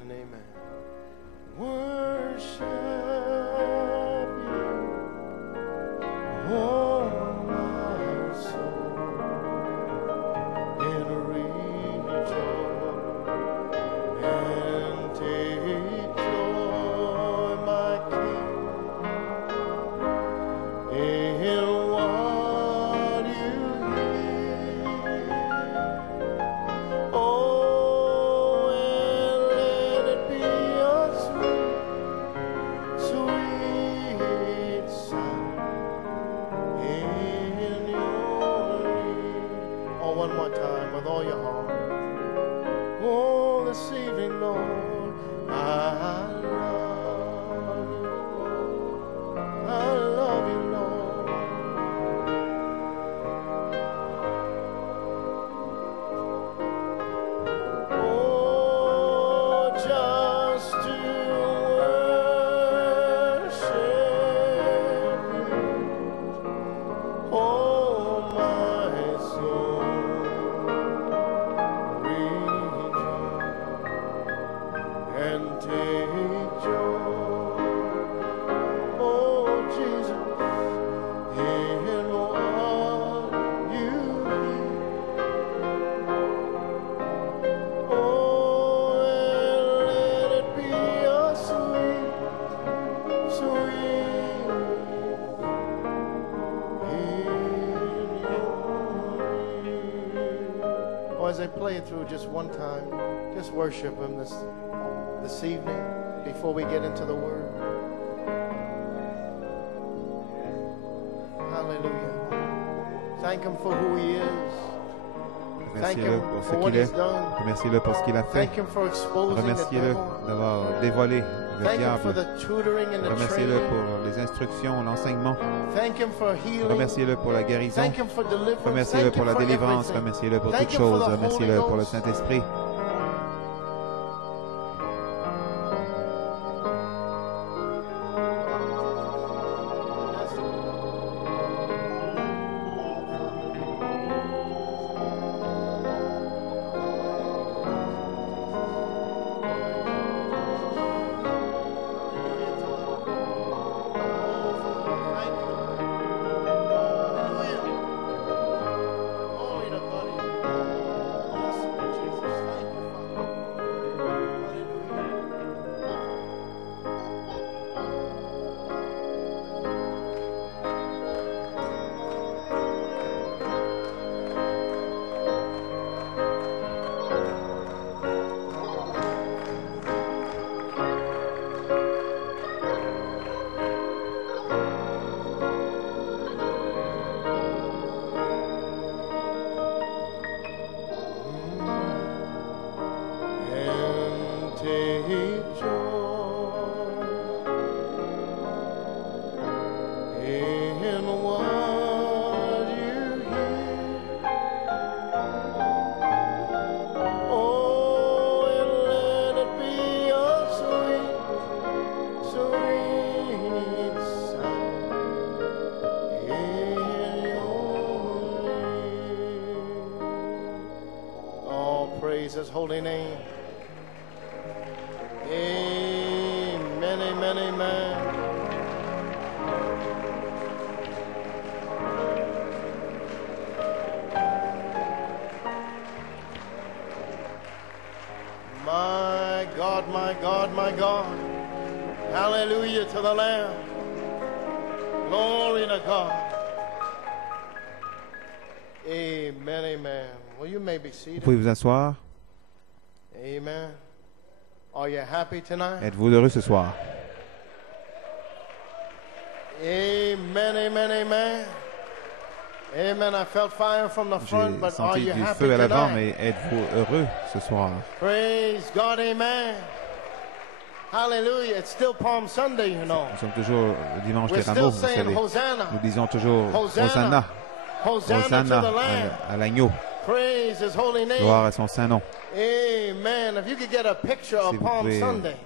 amen and amen. Worship you, oh my soul, and rejoice and take joy, my King, in what you hear. Oh, and let it be a sweet, sweet sound in your ear. Oh, one more time with all your heart. Oh, this evening, Lord, I love you, Lord. I love you, Lord. Oh, just to worship you, oh, my soul, rejoice and take joy, oh, Jesus, in what you hear. Oh, and let it be a sweet, sweet in your ear. Oh, as I play it through just one time, just worship Him this evening before we get into the Word. Hallelujah. Thank Him for who He is. Thank Remerciez-le Him pour ce for what qu'il He's est. done. Remerciez-le pour ce qu'il a fait. Thank Him for exposing the Remerciez-le devil. d'avoir dévoilé le Thank Him for diable. the tutoring and the Remerciez-le training. pour les instructions, l'enseignement. Thank Him for healing. Remerciez-le pour la guérison. Thank Him for deliverance. Remerciez-le Thank pour Him la for délivrance. everything. Remerciez-le pour Thank toutes Him for choses. the Remerciez-le Holy pour le Ghost. Saint-Esprit. And take joy in what you hear. Oh, and let it be a sweet, sweet sound in your ear. Oh, praise His holy name. Amen, amen, amen. My God, my God, my God. Hallelujah to the Lamb. Glory to God. Amen, amen. Well, you may be Vous seated. pouvez vous asseoir. Amen. Are you happy tonight? Êtes-vous heureux ce soir? Amen, amen, amen. Amen. I felt fire from the front, J'ai but are senti you du happy feu à l'avant, tonight? mais êtes-vous heureux ce soir? Praise God, amen. Hallelujah. It's still Palm Sunday, you know. Nous sommes toujours le dimanche des We're rameaux, still vous saying savez. Hosanna. Nous disons toujours Hosanna. Hosanna, Hosanna Hosanna to the Lamb. à l'agneau. Praise His holy name. Gloire à son saint nom. Amen. If you could get a picture Si of vous Palm pouvez Sunday.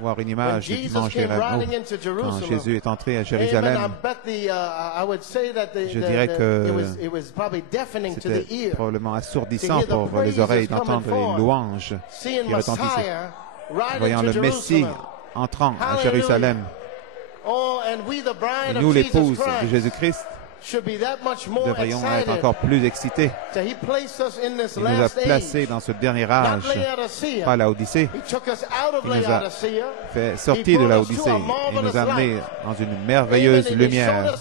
voir une When image du Jesus dimanche des came rameaux, riding into quand Jerusalem. Jésus est entré à Amen. I Jérusalem, bet I would say that Je dirais que it was probably deafening to the c'était ear. probablement To assourdissant hear the pour les praises oreilles coming d'entendre forth. les louanges Seeing qui retentissaient. Messiah voyant le Messie entrant à Jérusalem. Et nous, l'épouse de Jésus-Christ, devrions être encore plus excités. Il nous a placés dans ce dernier âge, pas Laodicée. Il nous a fait sortir de Laodicée et nous a amenés dans une merveilleuse lumière.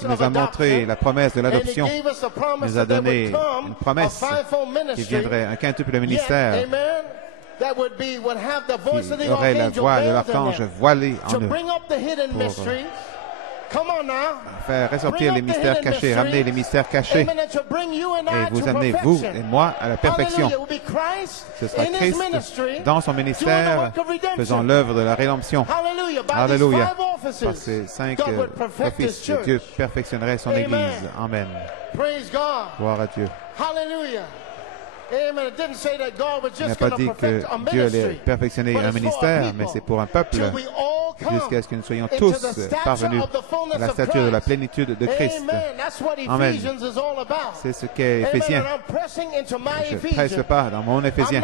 Il nous a montré la promesse de l'adoption. Il nous a donné une promesse qui viendrait, un quintuple ministère qui aurait la voix de l'archange voilée en eux pour faire ressortir les mystères cachés, ramener les mystères cachés et vous amener, vous et moi, à la perfection. Ce sera Christ dans son ministère faisant l'œuvre de la rédemption. Alléluia. Par ces 5 offices, Dieu perfectionnerait son Église. Amen. Gloire à Dieu. Il n'a pas dit que Dieu allait perfectionner un ministère, mais c'est pour un peuple, jusqu'à ce que nous soyons tous parvenus à la stature de la plénitude de Christ. Amen. C'est ce qu'est Éphésiens. Je ne presse pas dans mon Éphésien.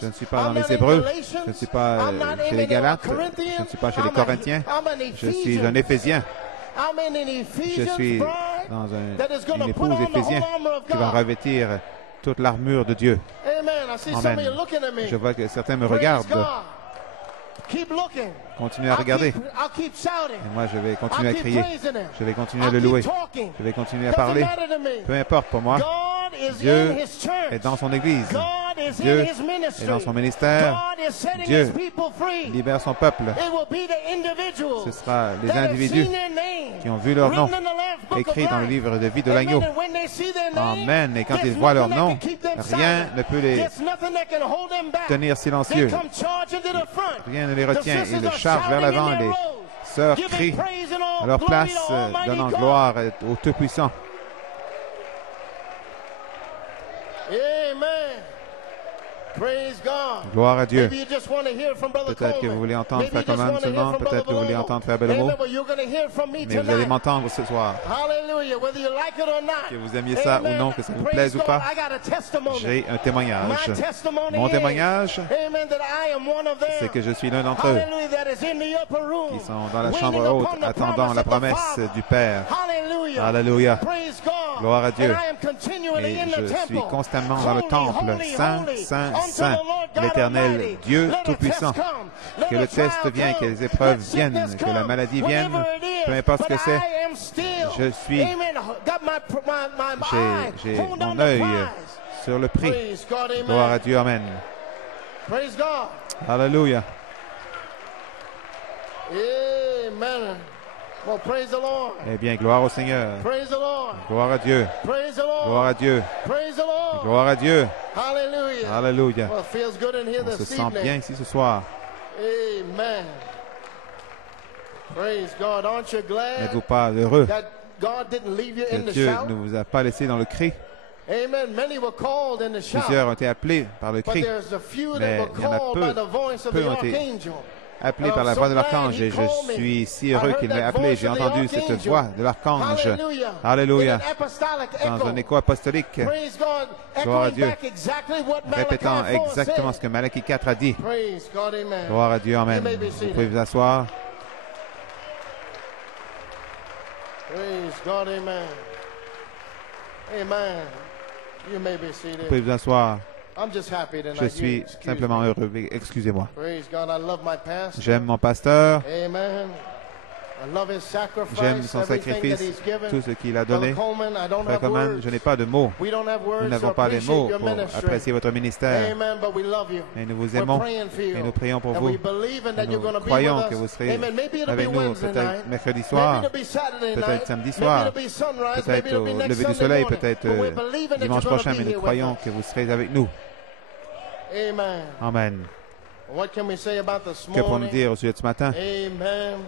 Je ne suis pas dans les Hébreux. Je ne suis pas chez les Galates. Je ne suis pas chez les Corinthiens. Je suis un Éphésien. Je suis dans une épouse éphésien qui va revêtir toute l'armure de Dieu. Amen. Je vois que certains me regardent. Continuez à regarder. Et moi, je vais continuer à crier. Je vais continuer à le louer. Je vais continuer à parler. Peu importe pour moi. Dieu est dans son Église. Dieu est dans son ministère. Dieu libère son peuple. Ce sera les individus qui ont vu leur nom écrit dans le livre de vie de l'agneau. Amen. Et quand ils voient leur nom, rien ne peut les tenir silencieux. Rien ne les retient. Ils le chargent vers l'avant. Les sœurs crient à leur place, donnant gloire au Tout-Puissant. Gloire à Dieu. Peut-être que vous voulez entendre Frère Coman seulement, peut-être que vous voulez entendre Frère Bellomo, mais vous allez m'entendre ce soir. Que vous aimiez ça ou non, que ça vous plaise ou pas, j'ai un témoignage. Mon témoignage, c'est que je suis l'un d'entre eux qui sont dans la chambre haute, attendant la promesse du Père. Alléluia. Gloire à Dieu. Et je suis constamment dans le temple, saint, saint, saint, l'Éternel, Dieu Tout-Puissant. Que le test vienne, que les épreuves viennent, que la maladie vienne, peu importe ce que c'est, je suis, j'ai mon œil sur le prix. Gloire à Dieu, Amen. Alléluia. Amen. Well, praise the Lord. Eh bien, gloire au Seigneur. Praise the Lord. Gloire à Dieu. Praise the Lord. Gloire à Dieu. Praise the Lord. Gloire à Dieu. Hallelujah. Alléluia. Well, it feels good in here On se this sent evening. bien ici ce soir. Amen. Praise God. Aren't you glad N'êtes-vous pas heureux that God didn't leave you in que the Dieu shout? ne vous a pas laissé dans le cri? Amen. Many were called in the shout. Plusieurs ont été appelés par le But cri, there's a few mais that were il y en a called by the voice of peu the ont été archangel. appelés par la voix de l'archange, et je suis si heureux qu'il m'ait appelé. J'ai entendu cette voix de l'archange. Alléluia. Dans un écho apostolique, Praise God. Gloire à Echoing Dieu. back exactly what répétant Malachi 4 exactement said. ce que Malachie 4 a dit. Praise God. Amen. Gloire à Dieu, Amen. You may be Vous seated. pouvez vous asseoir. Praise God. Amen. Amen. You may be Vous seated. pouvez vous asseoir. I'm just happy tonight. Je suis You excuse simplement me. heureux. Excusez-moi. Praise God. I love my pastor. J'aime mon pasteur. Amen. I love his sacrifice. J'aime son everything sacrifice, that he's given. tout ce qu'il a Brother donné. Coleman, I don't Frère have Coman, words. je n'ai pas de mots. We don't have Nous words to n'avons pas les appreciate mots your pour ministry. apprécier votre ministère. Amen, but we love you. Et nous vous We're aimons praying for you. et nous prions pour And vous. we believe in that Nous you're going to be croyons with que us. vous serez Amen. Maybe it'll avec be nous Wednesday peut-être night. mercredi soir, Maybe it'll be Saturday peut-être night. samedi Maybe soir, it'll be sunrise. Maybe peut-être it'll au be next lever du Sunday soleil, morning. peut-être But we're believing that dimanche you're going prochain, to mais be nous here croyons with us. que vous serez avec nous. Amen. Amen. What can we say about this Que pour nous morning? dire au sujet de ce matin? Amen.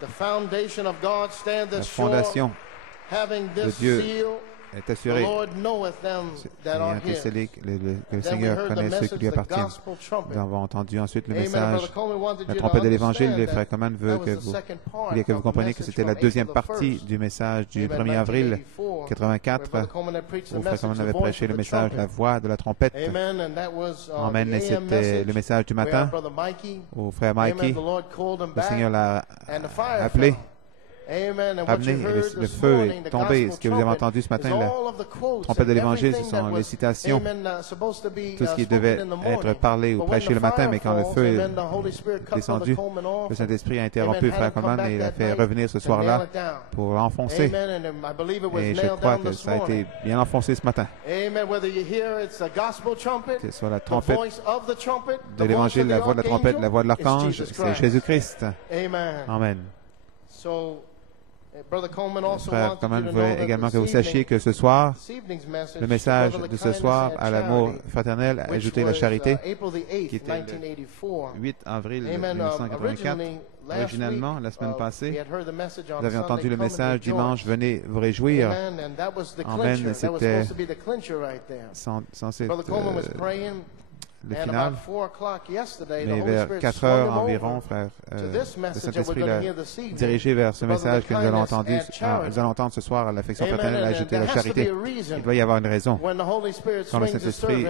The foundation of God stands La as sure, fondation having de this Dieu seal. est assuré. Ayant été scellé, que le Seigneur connaît ceux qui lui appartiennent. Nous avons entendu ensuite le message, la trompette de l'Évangile. Le frère Coleman veut que vous compreniez que c'était la deuxième partie du message du 1er avril 84, où le frère Coleman avait prêché le message, la voix de la trompette. Amen. Et c'était le message du matin au frère Mikey. Le Seigneur l'a appelé. Amené, le feu est tombé. Ce que vous avez entendu ce matin, la trompette de l'Évangile, ce sont les citations, tout ce qui devait être parlé ou prêché le matin, mais quand le feu est descendu, le Saint-Esprit a interrompu le frère Coleman et il a fait revenir ce soir-là pour l'enfoncer. Et je crois que ça a été bien enfoncé ce matin. Que ce soit la trompette de l'Évangile, la voix de la trompette, la voix de l'archange, c'est Jésus-Christ. Amen. Frère Coleman voulait également que vous sachiez que ce soir, le message de ce soir à l'amour fraternel, ajouter la charité, qui était le 8 avril 1984, originalement, la semaine passée, vous avez entendu le message dimanche, venez vous réjouir. Amen, c'était censé être le final. Mais vers 4 heures environ, frère, le Saint-Esprit l'a dirigé vers ce message que nous allons entendre ce soir à l'affection fraternelle, ajouter la charité. Il doit y avoir une raison. Quand le Saint-Esprit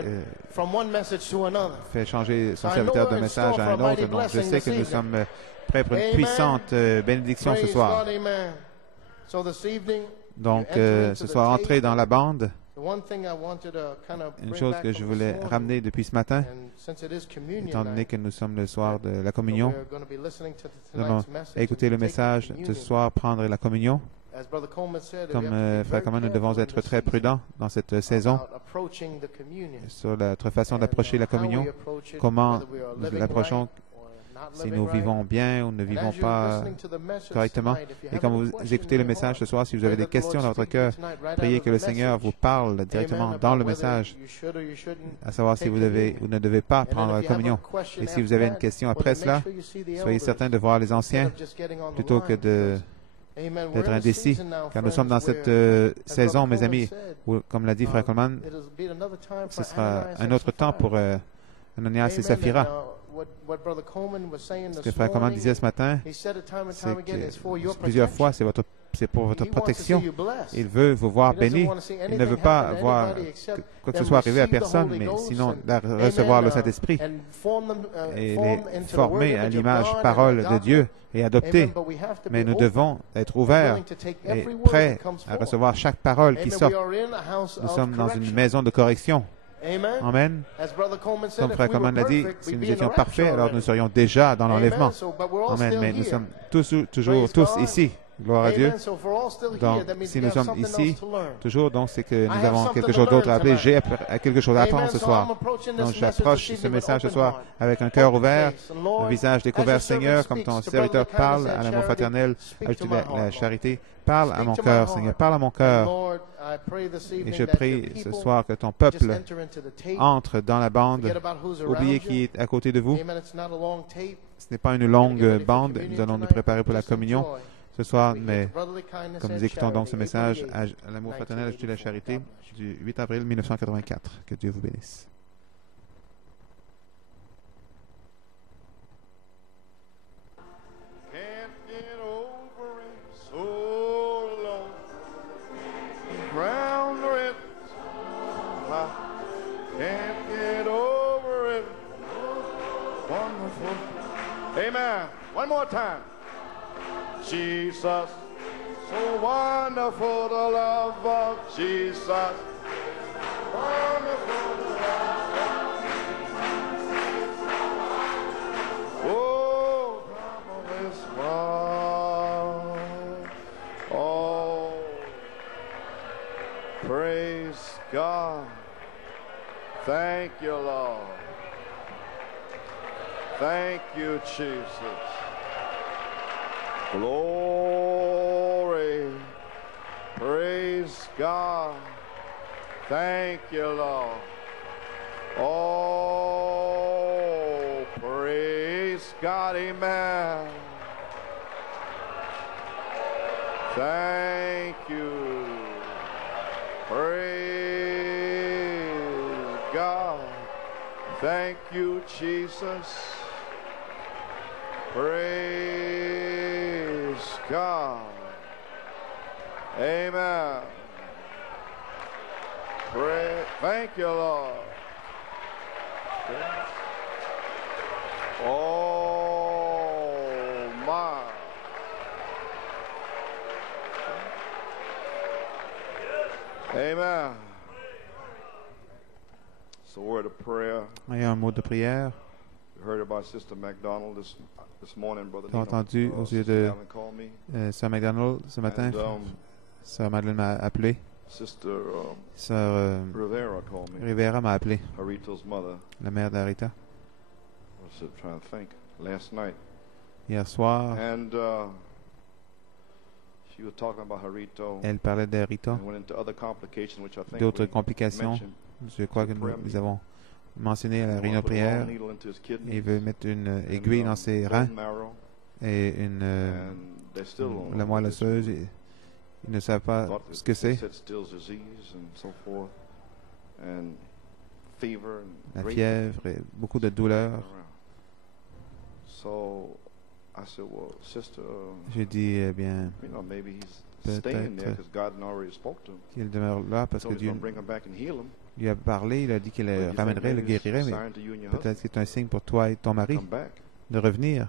fait changer son serviteur d'un message à un autre, donc je sais que nous sommes prêts pour une puissante bénédiction ce soir. Donc, ce soir, entrez dans la bande. Une chose que je voulais ramener depuis ce matin, étant donné que nous sommes le soir de la communion, nous allons écouter le message de ce soir, prendre la communion. Comme frère Coleman, nous devons être très prudents dans cette saison sur notre façon d'approcher la communion, comment nous l'approchons, si nous vivons bien ou ne vivons pas correctement. Et quand vous écoutez le message ce soir, si vous avez des questions dans votre cœur, priez que le Seigneur vous parle directement dans le message, à savoir si vous devez ou ne devez pas prendre la communion. Et si vous avez une question après cela, soyez certain de voir les anciens plutôt que d'être indécis, car nous sommes dans cette saison, mes amis, où, comme l'a dit frère Coleman, ce sera un autre temps pour Ananias et Saphira. Ce que frère Coleman disait ce matin, c'est que plusieurs fois, c'est pour votre protection. Il veut vous voir béni. Il ne veut pas voir quoi que ce soit arriver à personne, mais sinon recevoir le Saint-Esprit et les former à l'image parole de Dieu et adopter. Mais nous devons être ouverts et prêts à recevoir chaque parole qui sort. Nous sommes dans une maison de correction. Amen. Comme frère Coleman l'a dit, si nous étions parfaits, alors nous serions déjà dans l'enlèvement. Amen. Mais nous sommes toujours tous ici. Gloire à Dieu. Donc, si nous sommes ici, toujours, donc c'est que nous avons quelque chose d'autre à appeler. J'ai quelque chose à apprendre ce soir. Donc, j'approche ce message ce soir avec un cœur ouvert, un visage découvert, Seigneur, comme ton serviteur parle à l'amour fraternel, ajoute la charité. Parle à mon cœur, Seigneur, parle à mon cœur. Et je prie ce soir que ton peuple entre dans la bande. Oubliez qui est à côté de vous. Ce n'est pas une longue bande. Nous allons nous préparer pour la communion ce soir, mais comme nous écoutons donc ce message à l'amour fraternel, ajouter la charité du 8 avril 1984. Que Dieu vous bénisse. Amen. One more time. Jesus, so wonderful the love of Jesus. Wonderful the love of Jesus. Oh, marvelous one. Oh, praise God. Thank you, Lord. Thank you, Jesus. Glory. Praise God. Thank you, Lord. Oh, praise God. Amen. Thank you. God. Thank you, Jesus. Praise God. Amen. Thank you, Lord. Oh, my. Amen. It's a word of prayer. Et un mot de prière. We heard about Sister McDonald this morning, Brother J'ai entendu au sujet de Sœur McDonald ce matin. Sœur Madeleine m'a appelé. Sœur Rivera m'a appelé. La mère d'Arita. Hier soir, elle parlait d'Arita. D'autres complications, je crois que nous avons mentionné à la réunion de prière. Il veut mettre une aiguille dans ses reins et la moelle osseuse. Ils ne savent pas ce que c'est. La fièvre et beaucoup de douleurs. J'ai dit, eh bien, peut-être qu'il demeure là parce que Dieu lui a parlé. Il a dit qu'il ramènerait, le guérirait, mais peut-être que c'est un signe pour toi et ton mari de revenir.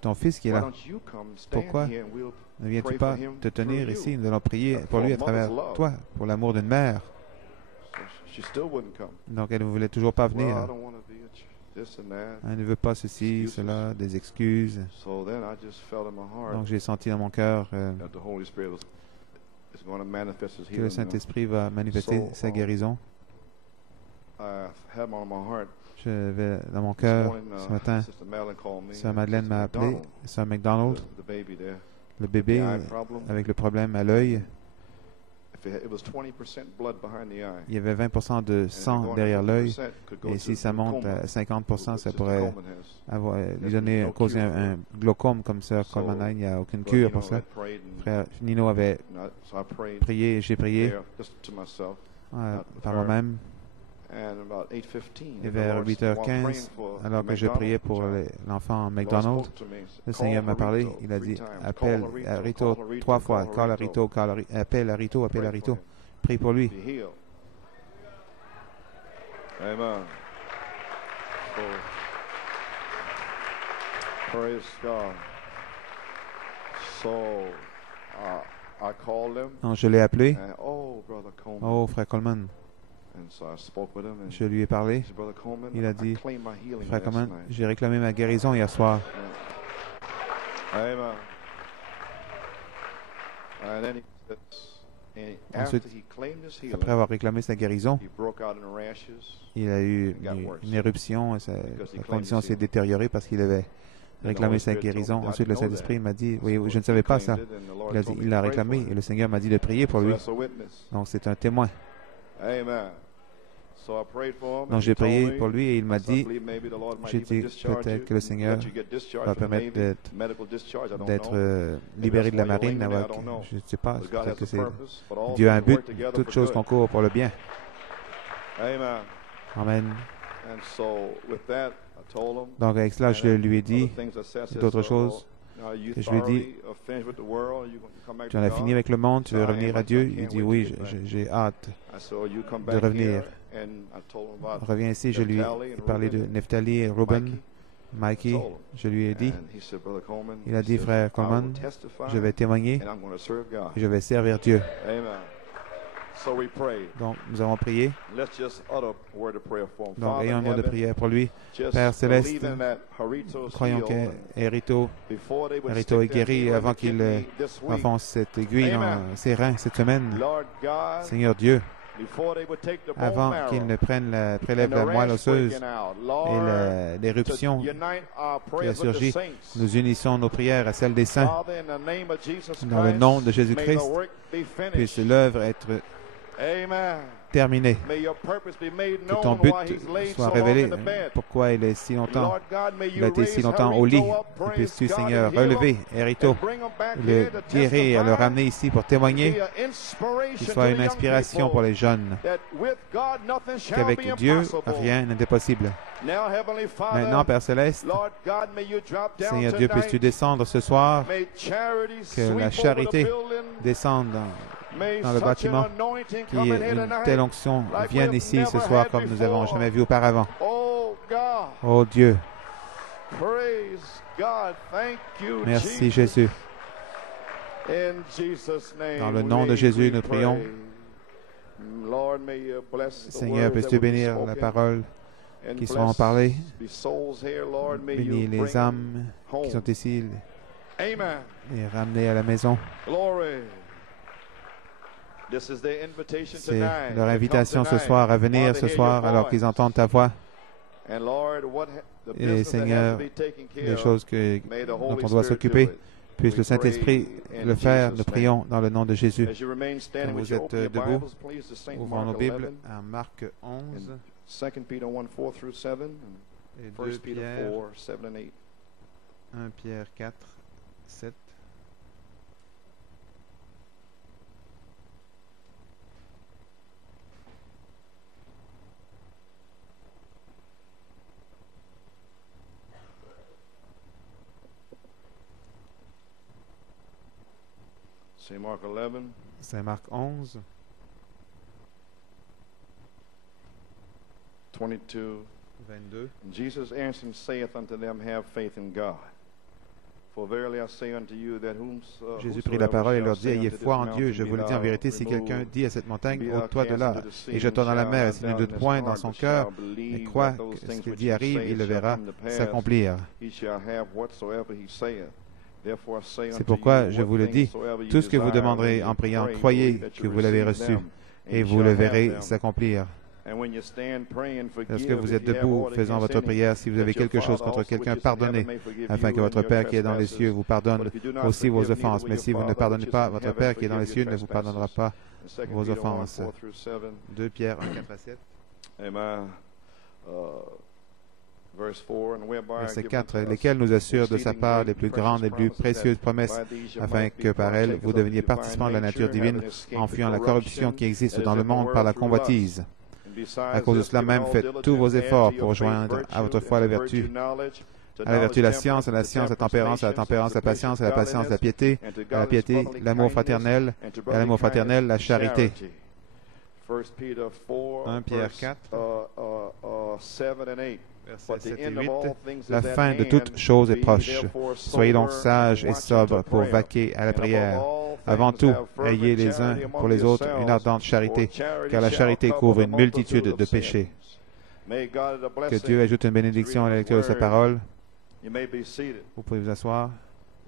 Ton fils qui est là. Pourquoi ne viens-tu pas te tenir ici? Nous allons prier pour lui à travers toi, pour l'amour d'une mère. Donc elle ne voulait toujours pas venir. Elle ne veut pas ceci, cela, des excuses. Donc j'ai senti dans mon cœur que le Saint-Esprit va manifester sa guérison. Je vais dans mon cœur ce matin. Sœur Madeleine m'a appelé, Sœur McDonald, le bébé avec le problème à l'œil. Il y avait 20% de sang derrière l'œil, et si ça monte à 50%, ça pourrait causer un glaucome comme Sœur Coleman. Il n'y a aucune cure pour ça. Frère Nino avait prié, j'ai prié par moi-même. Et vers 8h15, alors que je priais pour l'enfant McDonald, le Seigneur m'a parlé. Il a dit, appelle Arito 3 fois. Call Arito, appelle Arito, appelle Arito. Prie pour lui. Amen. Praise God. Donc, je l'ai appelé. Oh, frère Coleman. Je lui ai parlé. Il a dit, frère Coleman, j'ai réclamé ma guérison hier soir. Ensuite, après avoir réclamé sa guérison, il a eu une éruption et sa condition s'est détériorée parce qu'il avait réclamé sa guérison. Ensuite, le Saint-Esprit m'a dit, oui, je ne savais pas ça. Il a dit, il l'a réclamé et le Seigneur m'a dit de prier pour lui. Donc, c'est un témoin. Donc j'ai prié pour lui et il m'a dit, j'ai dit peut-être que le Seigneur va permettre d'être libéré de la marine. Je ne sais pas, peut-être que c'est Dieu a un but, toutes choses concourent pour le bien. Amen. Donc avec cela, je lui ai dit d'autres choses. Et je lui ai dit, tu en as fini avec le monde, tu veux revenir à Dieu? Il dit, oui, j'ai hâte de revenir. Reviens ici, je lui ai parlé de Neftali et Ruben, Mikey, je lui ai dit, il a dit, frère Coleman, je vais témoigner et je vais servir Dieu. Donc, nous avons prié. Donc, ayons un mot de prière pour lui. Père Céleste, croyons qu'Arito est guéri avant qu'il enfonce cette aiguille dans ses reins cette semaine. Seigneur Dieu, avant qu'il ne prélève la moelle osseuse et l'éruption qui a surgi, nous unissons nos prières à celles des saints. Dans le nom de Jésus-Christ, puisse l'œuvre être terminé. Que ton but soit révélé. Pourquoi il est si longtemps, il a été si longtemps au lit. Puisses-tu, Seigneur, relever Hérito, le guérir, le ramener ici pour témoigner, qu'il soit une inspiration pour les jeunes, qu'avec Dieu, rien n'est impossible. Maintenant, Père Céleste, Seigneur Dieu, puisses-tu descendre ce soir, que la charité descende dans le bâtiment, qu'il y ait une telle onction vienne ici ce soir comme nous n'avons jamais vu auparavant. Oh Dieu, merci Jésus. Dans le nom de Jésus, nous prions. Seigneur, puisses-tu bénir la parole qui seront parlées. Bénis les âmes qui sont ici et ramenées à la maison. C'est leur invitation ce soir à venir ce soir alors qu'ils entendent ta voix. Et Seigneur, les choses dont on doit s'occuper, puisse le Saint-Esprit le faire. Nous prions dans le nom de Jésus. Quand vous êtes debout, ouvrons nos Bibles à Marc 11 et 2 Pierre 1 Pierre 4, 7. C'est Marc 11, 22. Jesus answering saith unto them, have faith in God. For verily I say unto you that Jésus prit la parole et leur dit, ayez foi en Dieu. Je vous le dis en vérité, si quelqu'un dit à cette montagne, ôte-toi de là et jette-toi dans la mer, et s'il ne doute point dans son cœur, mais croit que ce qu'il dit arrive, il le verra s'accomplir. C'est pourquoi je vous le dis, tout ce que vous demanderez en priant, croyez que vous l'avez reçu, et vous le verrez s'accomplir. Lorsque vous êtes debout faisant votre prière, si vous avez quelque chose contre quelqu'un, pardonnez, afin que votre Père qui est dans les cieux vous pardonne aussi vos offenses. Mais si vous ne pardonnez pas, votre Père qui est dans les cieux ne vous pardonnera pas vos offenses. 2 Pierre 1, 4 à 7. Verset 4, lesquels nous assurent de sa part les plus grandes et les plus précieuses promesses, afin que par elles vous deveniez participants de la nature divine, en fuyant la corruption qui existe dans le monde par la convoitise. À cause de cela même, faites tous vos efforts pour joindre à votre foi la vertu, à la vertu la science, à la science la tempérance, à la tempérance la patience, à la patience la piété, à la piété l'amour fraternel, et à l'amour fraternel la charité. 1 Pierre 4, versets 7 et 8. La fin de toute chose est proche. Soyez donc sages et sobres pour vaquer à la prière. Avant tout, ayez les uns pour les autres une ardente charité, car la charité couvre une multitude de péchés. Que Dieu ajoute une bénédiction à la lecture de sa parole. Vous pouvez vous asseoir.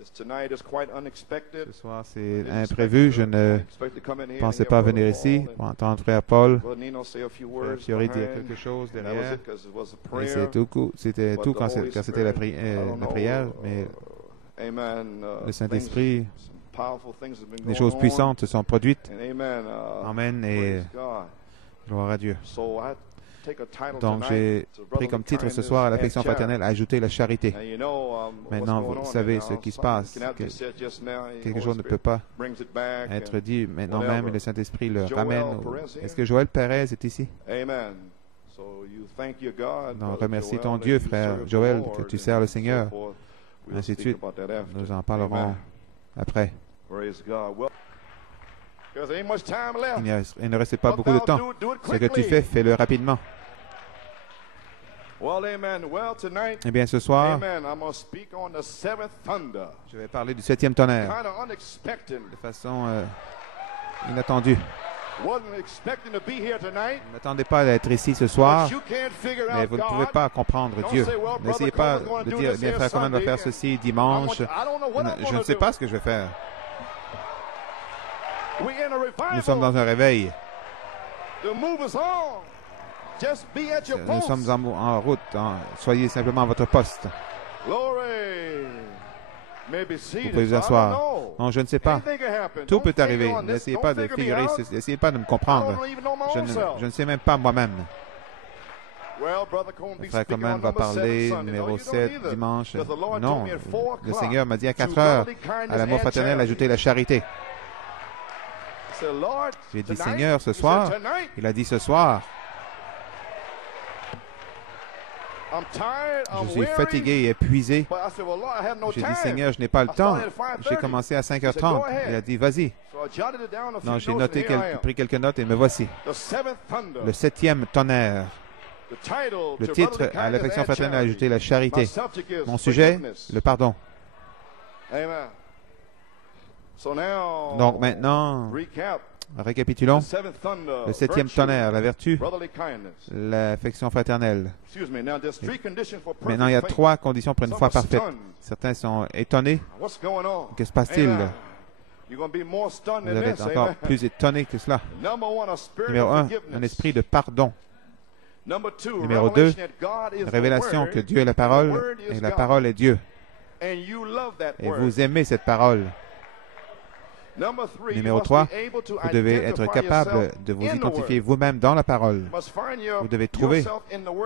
Ce soir, c'est imprévu. Je ne pensais pas venir ici pour entendre Frère Paul. Frère Fiori dire quelque chose derrière. Et c'était tout quand c'était la prière. Mais le Saint-Esprit, des choses puissantes se sont produites. Amen et gloire à Dieu. Donc, j'ai pris comme titre ce soir à l'affection fraternelle, ajouter la charité. Maintenant, vous savez ce qui se passe. Quelque chose ne peut pas être dit maintenant même et le Saint-Esprit le ramène. Est-ce que Joël Perez est ici? Donc, remercie ton Dieu, frère Joël, que tu sers le Seigneur. Ainsi de suite. Nous en parlerons après. Il ne reste pas beaucoup de temps. Ce que tu fais, fais-le rapidement. Eh bien, ce soir, je vais parler du 7e tonnerre de façon inattendue. Ne m'attendez pas à être ici ce soir, mais vous ne pouvez pas comprendre Dieu. N'essayez pas de dire, bien frère, comment on va faire ceci dimanche. Je ne sais pas ce que je vais faire. Nous sommes dans un réveil. Nous sommes en route. Soyez simplement à votre poste. Vous pouvez vous asseoir. Non, je ne sais pas. Tout peut arriver. N'essayez pas de figurer, n'essayez pas de me comprendre. Je ne sais même pas moi-même. Le frère Coleman va parler, numéro 7, dimanche. Non, le Seigneur m'a dit à 4 heures, à l'amour fraternel, ajoutez la charité. J'ai dit, Seigneur, ce soir. Il a dit, ce soir. Je suis fatigué et épuisé. J'ai dit, Seigneur, je n'ai pas le temps. J'ai commencé à 5h30. Il a dit, vas-y. Non, j'ai pris quelques notes et me voici. Le 7e tonnerre. Le titre, à l'affection fraternelle, ajouter la charité. Mon sujet, le pardon. Donc maintenant, récapitulons. Le 7e tonnerre, la vertu, l'affection fraternelle. Maintenant, il y a 3 conditions pour une foi parfaite. Certains sont étonnés. Que se passe-t-il? Vous allez être encore plus étonnés que cela. Numéro 1, un esprit de pardon. Numéro 2, révélation que Dieu est la parole et la parole est Dieu. Et vous aimez cette parole. Numéro 3, vous devez être capable de vous identifier vous-même dans la parole. Vous devez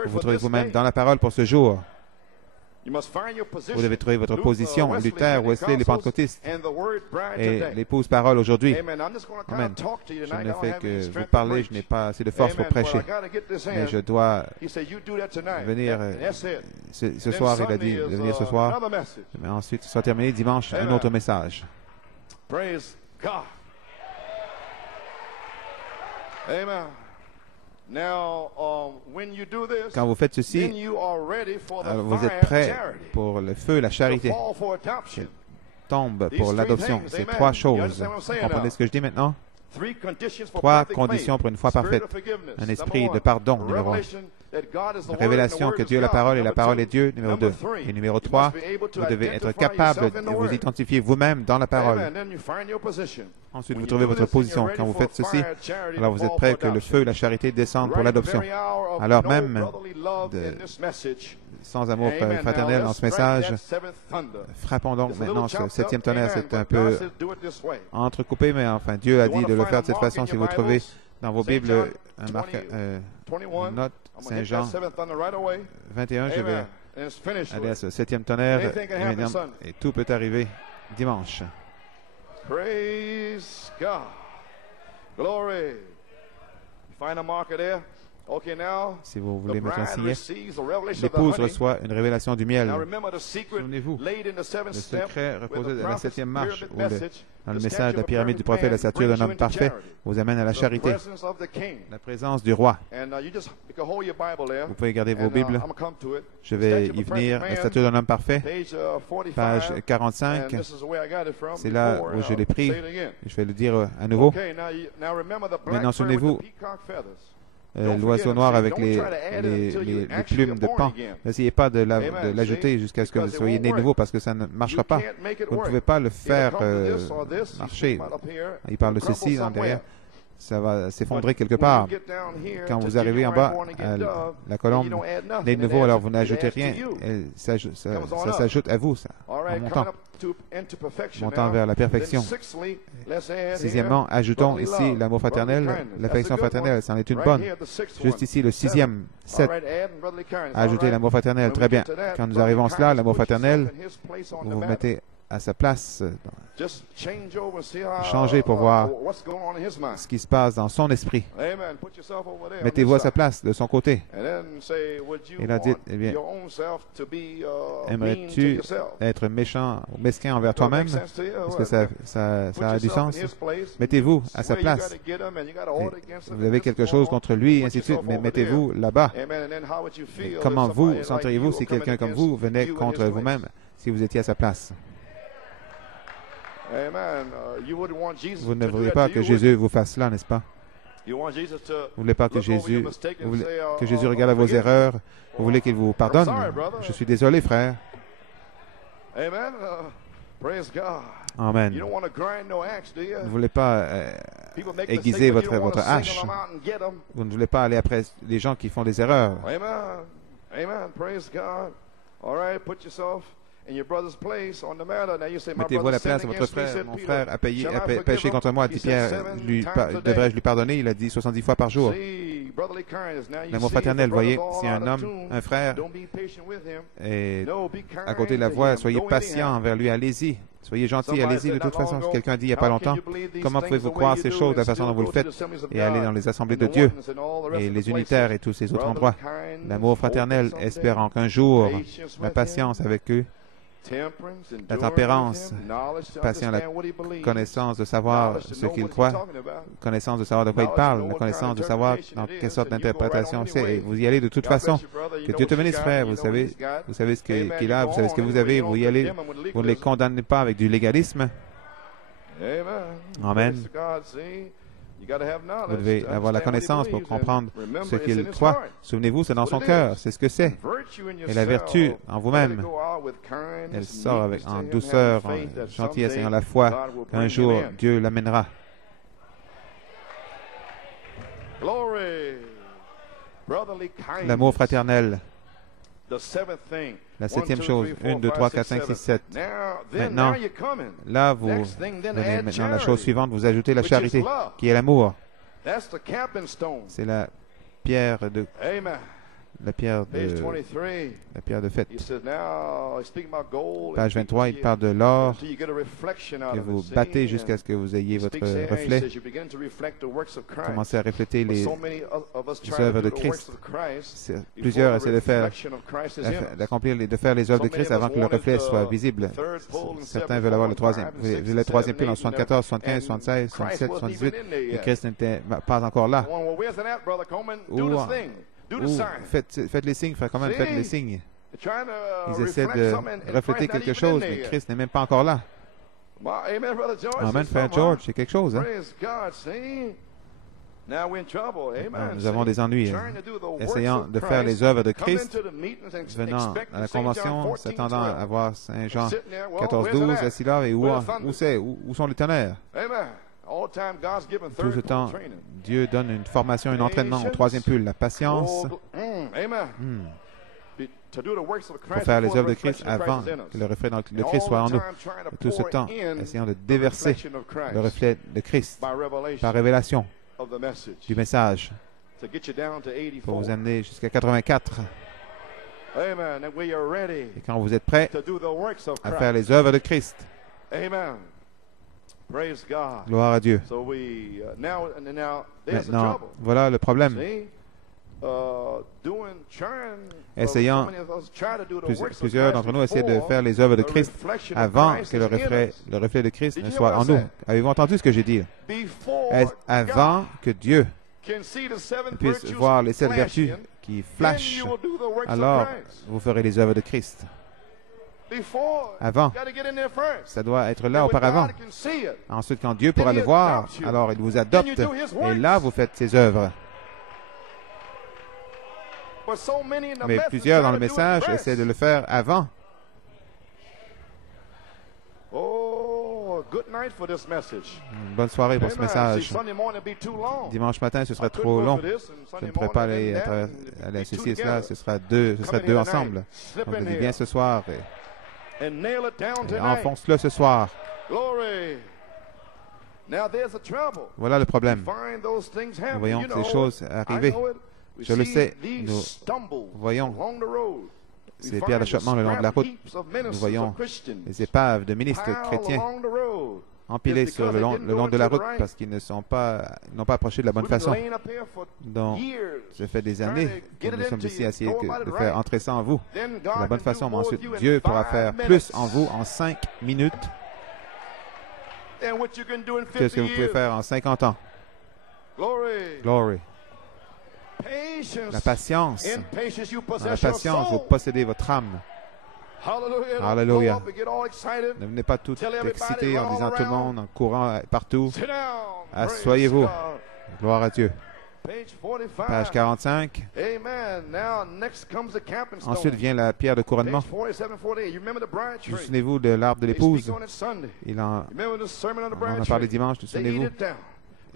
vous trouver vous-même dans la parole pour ce jour. Vous devez trouver votre position. Luther, Wesley, les pentecôtistes et l'épouse parole aujourd'hui. Amen. Je ne fais que vous parler, je n'ai pas assez de force pour prêcher. Mais je dois venir ce soir, il a dit de venir ce soir. Mais ensuite, ce sera terminé dimanche, un autre message. Praise God. Amen. Now, when you do this, quand vous faites ceci, vous êtes prêts pour le feu, la charité. Tombe pour l'adoption. C'est 3 choses. Vous comprenez ce que je dis maintenant? 3 conditions pour une foi parfaite. Un esprit de pardon, numéro 1. Révélation que Dieu est la parole et la parole est Dieu, numéro 2. Et numéro 3, vous devez être capable de vous identifier vous-même dans la parole. Ensuite, vous trouvez votre position. Quand vous faites ceci, alors vous êtes prêt que le feu, la charité descendent pour l'adoption. Alors même, sans amour fraternel dans ce message, frappons donc maintenant ce 7e tonnerre. C'est un peu entrecoupé, mais enfin, Dieu a dit de le faire de cette façon. Si vous trouvez dans vos Bibles une note, Saint Jean 21, je vais aller à ce 7e tonnerre et tout peut arriver dimanche. Praise God. Glory. Find a marker there. Si vous voulez mettre un signet, l'épouse reçoit une révélation du miel. Souvenez-vous, le secret reposait dans la 7e marche, où dans le message de la pyramide du prophète, la stature d'un homme parfait vous amène à la charité, la présence du roi. Vous pouvez garder vos Bibles. Je vais y venir. La stature d'un homme parfait, page 45. C'est là où je l'ai pris. Je vais le dire à nouveau. Maintenant, souvenez-vous, l'oiseau noir avec les plumes de pan. N'essayez pas de l'ajouter jusqu'à ce que vous soyez né nouveau parce que ça ne marchera pas. Vous ne pouvez pas le faire marcher. Il parle de ceci en derrière. Ça va s'effondrer quelque part. Quand vous arrivez en bas à la colombe, né de nouveau, alors vous n'ajoutez rien. Ça s'ajoute à vous, ça, en montant vers la perfection. 6e, ajoutons ici l'amour fraternel, l'affection fraternelle, c'en est une bonne. Juste ici, le 6e, 7. Ajouter l'amour fraternel, très bien. Quand nous arrivons à cela, l'amour fraternel, vous vous mettez à sa place. Changez pour voir ce qui se passe dans son esprit. Mettez-vous à sa place, de son côté. Il a dit, eh bien, aimerais-tu être méchant ou mesquin envers toi-même? Est-ce que ça a du sens? Mettez-vous à sa place. Et vous avez quelque chose contre lui, et ainsi de suite, mais mettez-vous là-bas. Comment vous senteriez-vous si quelqu'un comme vous venait contre vous-même, si vous étiez à sa place? Vous ne voulez pas que Jésus vous fasse cela, n'est-ce pas? Vous ne voulez pas que Jésus regarde à vos erreurs. Vous voulez qu'il vous pardonne. Je suis désolé, frère. Amen. Vous ne voulez pas aiguiser votre hache. Vous ne voulez pas aller après les gens qui font des erreurs. Mettez-vous à la place de votre frère. Mon frère a péché contre moi, dit Pierre. Devrais-je lui pardonner? Il a dit 70 fois par jour. L'amour fraternel, voyez, si un homme, un frère, est à côté de la voie, soyez patient envers lui, allez-y. Soyez gentil, allez-y. De toute façon, si quelqu'un dit il n'y a pas longtemps, comment pouvez-vous croire ces choses de la façon dont vous le faites et aller dans les assemblées de Dieu et les unitaires et tous ces autres endroits? L'amour fraternel, espérant qu'un jour, la patience avec eux, la tempérance, patient, la connaissance de savoir ce qu'il croit, connaissance de savoir de quoi il parle, la connaissance de savoir dans quelle sorte d'interprétation c'est. Et vous y allez de toute façon. Que Dieu te bénisse, frère. Vous savez ce qu'il a, vous savez ce que vous avez, vous y allez. Vous ne les condamnez pas avec du légalisme. Amen. Vous devez avoir la connaissance pour comprendre ce qu'il croit. Souvenez-vous, c'est dans son cœur, c'est ce que c'est. Et la vertu en vous-même, elle sort en douceur, en gentillesse et en la foi qu'un jour Dieu l'amènera. L'amour fraternel. La septième chose, 1, 2, 3, 4, 5, 6, 7. Maintenant, là, vous venez maintenant la chose suivante, vous ajoutez la charité, qui est l'amour. C'est la pierre de... La pierre de fête. Page 23, il parle de l'or que vous battez jusqu'à ce que vous ayez votre reflet. Commencez à refléter les œuvres de Christ. Plusieurs essaient de faire les œuvres de Christ avant que le reflet soit visible. Certains veulent avoir le troisième plan en 74, 75, 76, 77, 78, et Christ n'était pas encore là. Faites les signes, frère, quand même, faites les signes. Ils essaient de refléter quelque chose, mais Christ n'est même pas encore là. Amen, frère George, c'est quelque chose. Hein? Nous avons des ennuis. Essayant de faire les œuvres de Christ, venant à la convention, s'attendant à voir Saint Jean 14, 12, assis là, et où sont les tonnerres? Tout ce temps, Dieu donne une formation, un entraînement au troisième pull, la patience. Pour faire les œuvres de Christ avant que le reflet de Christ soit en nous. Et tout ce temps, essayant de déverser le reflet de Christ par révélation du message pour vous amener jusqu'à 84. Et quand vous êtes prêts à faire les œuvres de Christ, gloire à Dieu. Maintenant, voilà le problème. Plusieurs d'entre nous essaient de faire les œuvres de Christ avant que le reflet de Christ ne soit en nous. Avez-vous entendu ce que j'ai dit? Avant que Dieu puisse voir les 7 vertus qui flashent, alors vous ferez les œuvres de Christ. Avant, ça doit être là auparavant. Ensuite, quand Dieu pourra le voir, alors il vous adopte et là vous faites ses œuvres. Mais plusieurs dans le message essaient de le faire avant. Bonne soirée pour ce message. Dimanche matin, ce sera trop long. Je ne pourrai pas aller à ceci et cela. Ce sera deux ensemble. Donc, je dis bien ce soir. Et enfonce-le ce soir. Voilà le problème. Nous voyons ces choses arriver. Je le sais, nous voyons ces pierres d'achoppement le long de la route. Nous voyons les épaves de ministres chrétiens empilés sur le long de la route parce qu'ils n'ont pas approché de la bonne façon. Donc, ça fait des années que nous sommes ici à essayer de faire entrer ça en vous de la bonne façon. Mais ensuite, Dieu pourra faire plus en vous en 5 minutes que ce que vous pouvez faire en 50 ans. Glory. La patience. Dans la patience, vous possédez votre âme. Alléluia. Ne venez pas tout excité en disant tout le monde, en courant partout. Asseyez-vous. Gloire à Dieu. Page 45. Ensuite vient la pierre de couronnement. Souvenez-vous de l'arbre de l'épouse. On en a parlé dimanche. Souvenez-vous.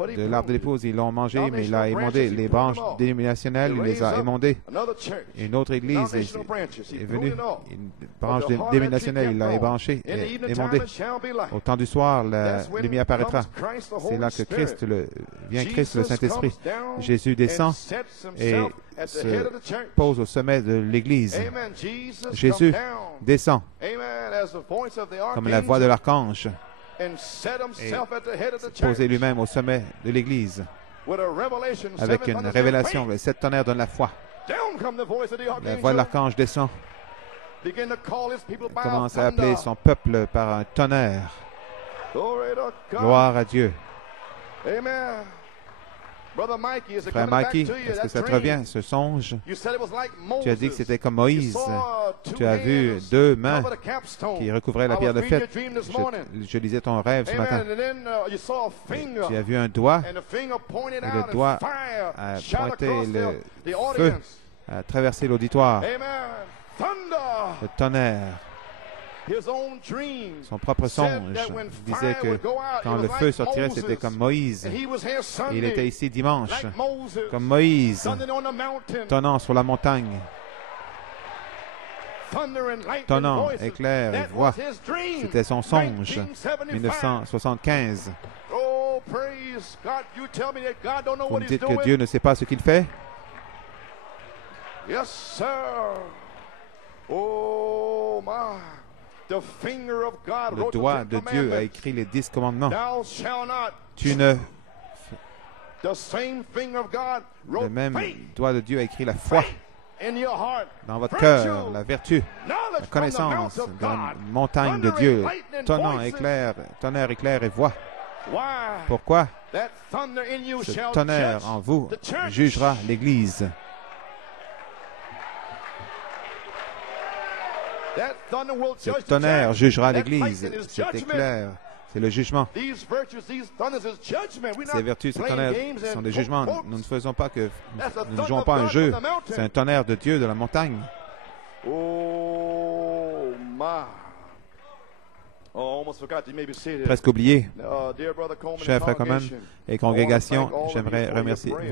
de l'arbre de l'épouse, ils l'ont mangé, mais il a émondé les branches dénominationnelles, il les a émondées. Une autre église est venue, une branche dénominationnelle, il l'a ébranchée, émondée. Au temps du soir, la lumière apparaîtra. C'est là que Christ, vient Christ, le Saint-Esprit. Jésus descend et se pose au sommet de l'Église. Jésus descend comme la voix de l'archange et posé lui-même au sommet de l'Église avec une révélation. Les 7 tonnerres donnent la foi. La voix de l'archange descend. Il commence à appeler son peuple par un tonnerre. Gloire à Dieu. Frère Mikey, est-ce que ça te revient, ce songe? Tu as dit que c'était comme Moïse. Tu as vu 2 mains qui recouvraient la pierre de fête. Je lisais ton rêve ce matin. Tu as vu un doigt, et le doigt a pointé le feu, a traversé l'auditoire. Le tonnerre. Son propre songe disait que quand le feu sortirait, c'était comme Moïse. Et il était ici dimanche, comme Moïse, tonnant sur la montagne. Tonnant, éclair et voix. C'était son songe, 1975. Vous me dites que Dieu ne sait pas ce qu'il fait? Le doigt de Dieu a écrit les 10 commandements. Tu ne... Le même doigt de Dieu a écrit la foi dans votre cœur, la vertu, la connaissance de la montagne de Dieu. Tonnerre, éclair et voix. Pourquoi? Ce tonnerre en vous jugera l'Église. Ce tonnerre jugera l'Église. Cet éclair, c'est le jugement. Ces vertus, ce tonnerre, sont des jugements. Nous ne faisons pas que... Nous ne jouons pas un jeu. C'est un tonnerre de Dieu de la montagne. Presque oublié. Chers frères communs et congrégation, j'aimerais vous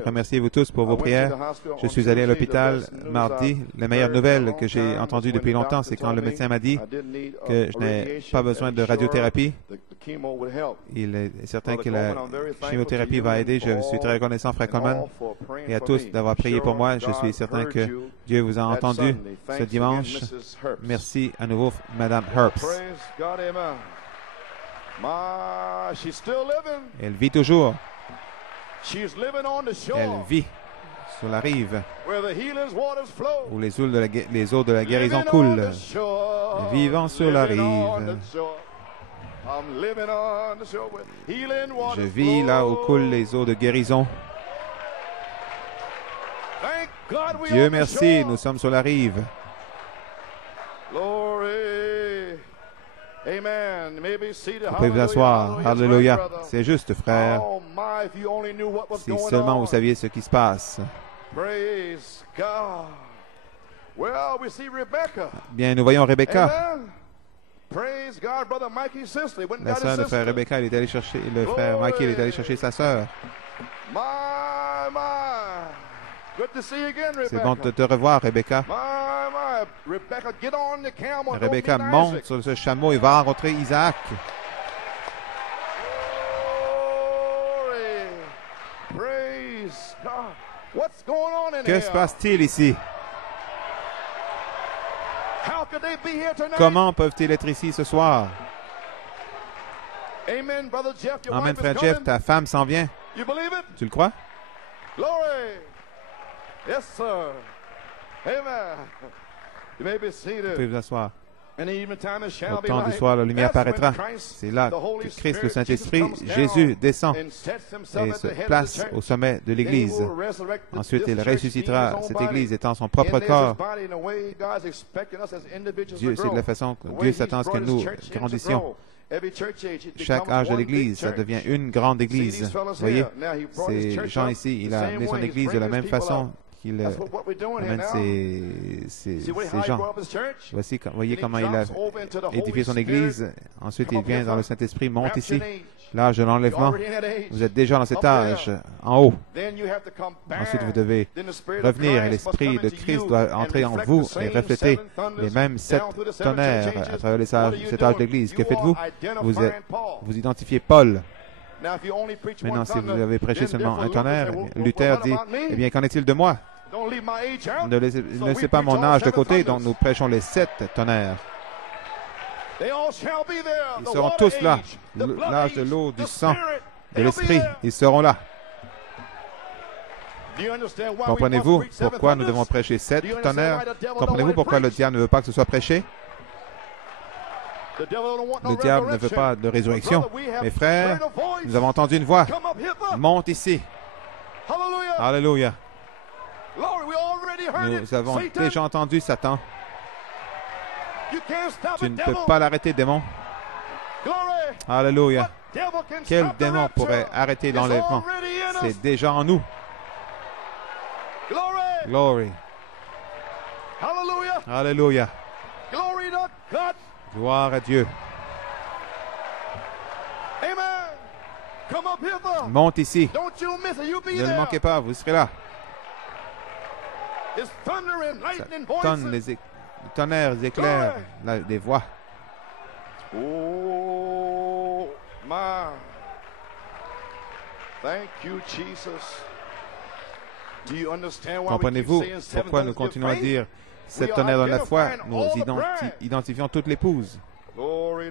remercier vous tous pour vos prières. Je suis allé à l'hôpital mardi. La meilleure nouvelle que j'ai entendue depuis longtemps, c'est quand le médecin m'a dit que je n'ai pas besoin de radiothérapie. Il est certain que la chimiothérapie va aider. Je suis très reconnaissant, frère Coleman, et à tous d'avoir prié pour moi. Je suis certain que Dieu vous a entendu ce dimanche. Merci à nouveau, Madame Herbst. Elle vit toujours. Elle vit sur la rive où les eaux de la guérison coulent. Vivant sur la rive. Je vis là où coulent les eaux de guérison. Dieu merci, nous sommes sur la rive. Vous pouvez vous asseoir. Alléluia. C'est juste, frère. Si seulement vous saviez ce qui se passe. Bien, nous voyons Rebecca. La sœur de frère Rebecca, elle est allée chercher, le frère Mikey, il est allé chercher sa sœur. C'est bon de te revoir, Rebecca. Rebecca monte sur ce chameau et va rencontrer Isaac. Que se passe-t-il ici? Comment peuvent-ils être ici ce soir? Amen, frère Jeff, ta femme s'en vient. Tu le crois? Vous pouvez vous asseoir. Au temps du soir, la lumière paraîtra. C'est là que Christ, le Saint-Esprit, Jésus, descend et se place au sommet de l'Église. Ensuite, il ressuscitera cette Église étant son propre corps. Dieu, c'est de la façon que Dieu s'attend à ce que nous grandissions. Chaque âge de l'Église, ça devient une grande Église. Vous voyez, ces gens ici, il a amené son Église de la même façon qu'il amène ces gens. Voici, voyez comment il a édifié son Église. Ensuite, il vient dans le Saint-Esprit, monte ici. L'âge de l'enlèvement, vous êtes déjà dans cet âge, en haut. Ensuite, vous devez revenir et l'Esprit de Christ doit entrer en vous et refléter les mêmes 7 tonnerres à travers cet âge d'Église. Que faites-vous? Vous identifiez Paul. Maintenant, si vous avez prêché seulement un tonnerre, Luther dit, eh bien, qu'en est-il de moi? Ne laissez pas mon âge de côté, donc nous prêchons les 7 tonnerres. Ils seront tous là. L'âge de l'eau, du sang, de l'esprit, ils seront là. Comprenez-vous pourquoi nous devons prêcher 7 tonnerres? Comprenez-vous pourquoi le diable ne veut pas que ce soit prêché? Le diable ne veut pas de résurrection. Mes frères, nous avons entendu une voix. Monte ici. Alléluia. Nous avons déjà entendu Satan. Tu ne peux pas l'arrêter, démon. Alléluia. Quel démon pourrait arrêter l'enlèvement? C'est déjà en nous. Glory. Alléluia. Gloire à Dieu. Monte ici. Ne le manquez pas, vous serez là. Ça tonne, les tonnerres, les éclairs, des voix. Oh, my. Thank you, Jesus. Comprenez-vous pourquoi nous continuons à dire 7 tonnerres dans la foi? Nous identifions toute l'épouse. Ils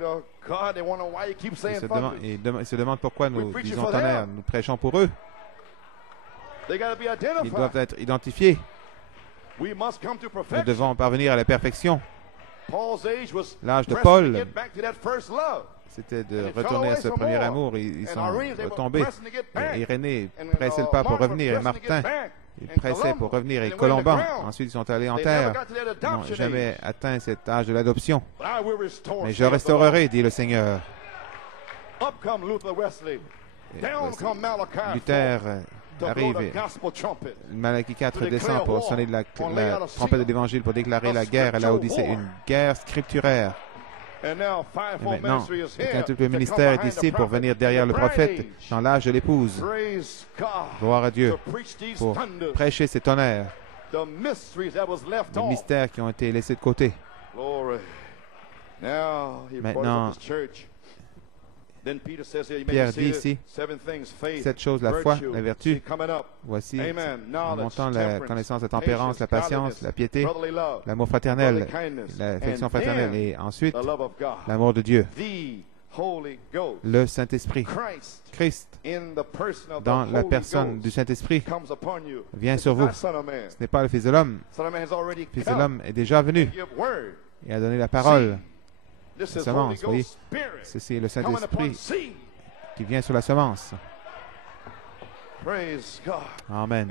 se demandent pourquoi nous disons tonnerre. Nous prêchons pour eux. Ils doivent être identifiés. Nous devons parvenir à la perfection. L'âge de Paul, c'était de retourner à ce premier amour. Ils sont retombés. Irénée pressait le pas pour revenir. Et Martin, il pressait pour revenir. Et Colomban, ensuite ils sont allés en terre. Ils n'ont jamais atteint cet âge de l'adoption. Mais je restaurerai, dit le Seigneur. Luther arrive et Malachie 4 descend pour sonner la trompette de l'Évangile pour déclarer la guerre à Laodicée, une guerre scripturaire. Et maintenant, le quintuple ministère est ici pour venir derrière le prophète dans l'âge de l'épouse. Gloire à Dieu pour prêcher ces tonnerres, les mystères qui ont été laissés de côté. Maintenant, Pierre dit ici, 7 choses, la foi, la vertu, voici, en montant la connaissance, la tempérance, la patience, la piété, l'amour fraternel, l'affection fraternelle, et ensuite, l'amour de Dieu, le Saint-Esprit. Christ, dans la personne du Saint-Esprit, vient sur vous. Ce n'est pas le Fils de l'homme. Le Fils de l'homme est déjà venu et a donné la parole. La semence, oui. C'est le Saint-Esprit qui vient sur la semence. Amen.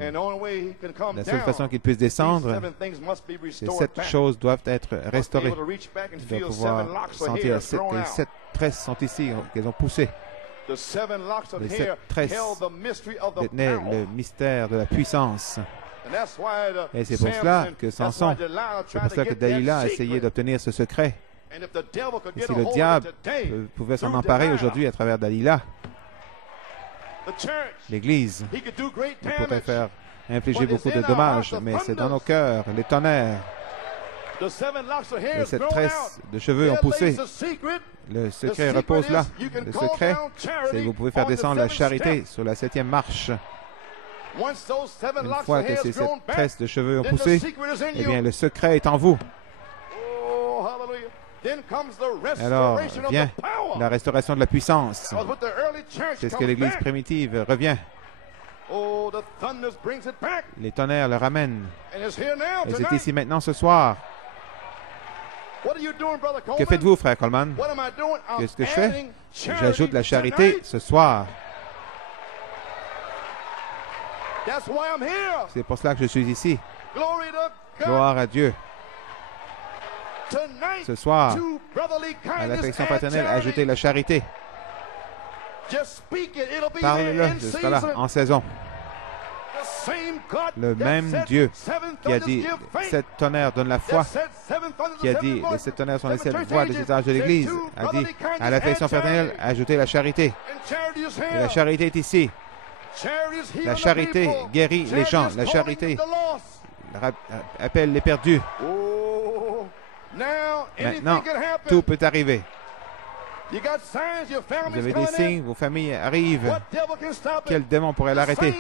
La seule façon qu'il puisse descendre, ces 7 choses doivent être restaurées. Il doit pouvoir sentir que les 7 tresses sont ici, qu'elles ont poussé. Les 7 tresses détenaient le mystère de la puissance. Et c'est pour cela que Samson, c'est pour cela que Dalila a essayé d'obtenir ce secret. Et si le diable pouvait s'en emparer aujourd'hui à travers Dalila, l'Église, on pourrait faire infliger beaucoup de dommages, mais c'est dans nos cœurs, les tonnerres. Les 7 tresses de cheveux ont poussé. Le secret repose là. Le secret, c'est que vous pouvez faire descendre la charité sur la 7e marche. Une fois que ces 7 tresses de cheveux ont poussé, eh bien, le secret est en vous. Alors vient la restauration de la puissance. C'est ce que l'Église primitive revient. Les tonnerres le ramènent. Et c'est ici maintenant ce soir. Que faites-vous, frère Coleman? Qu'est-ce que je fais? J'ajoute la charité ce soir. C'est pour cela que je suis ici. Gloire à Dieu. Ce soir, à l'affection fraternelle, ajoutez la charité. Parlez-le, ce sera là, en saison. Le même Dieu qui a dit 7 tonnerres donne la foi, qui a dit les 7 tonnerres sont les 7 voix des 7 âges de l'Église, a dit à l'affection fraternelle, ajoutez la charité. Et la charité est ici. La charité guérit les gens. La charité appelle les perdus. Maintenant, tout peut arriver. Vous avez des signes, vos familles arrivent. Quel démon pourrait l'arrêter?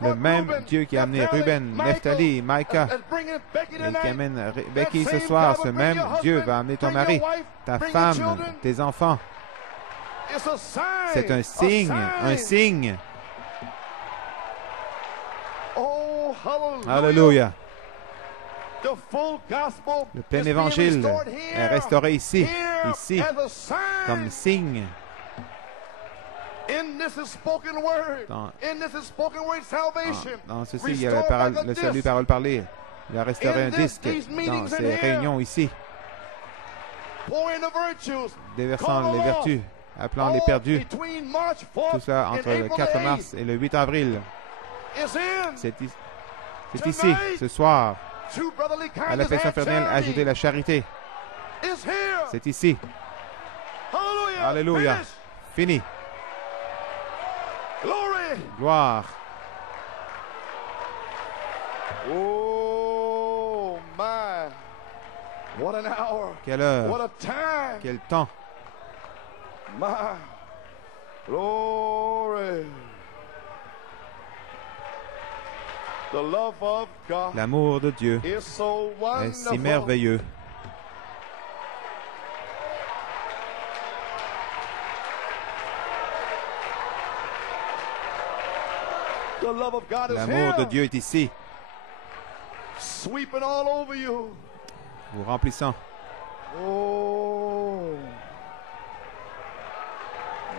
Le même Dieu qui a amené Ruben, Nephtali, Micah et qui amène Becky ce soir, ce même Dieu va amener ton mari, ta femme, tes enfants. C'est un signe, un signe. Alléluia. Le plein évangile est restauré ici, comme signe. Dans ceci, il y a le salut, parole parlée. Il a restauré un disque dans ces réunions ici, déversant les vertus, appelant les perdus. Tout ça entre le 4 mars et le 8 avril. C'est ici, ce soir. À l'affection fraternelle, ajoutez la charité. C'est ici. Alléluia. Fini. Gloire. Oh my. What an hour. Quelle heure. What a time. Quel temps. My. Glory. L'amour de Dieu est si merveilleux. L'amour de Dieu est ici, vous remplissant. Oh,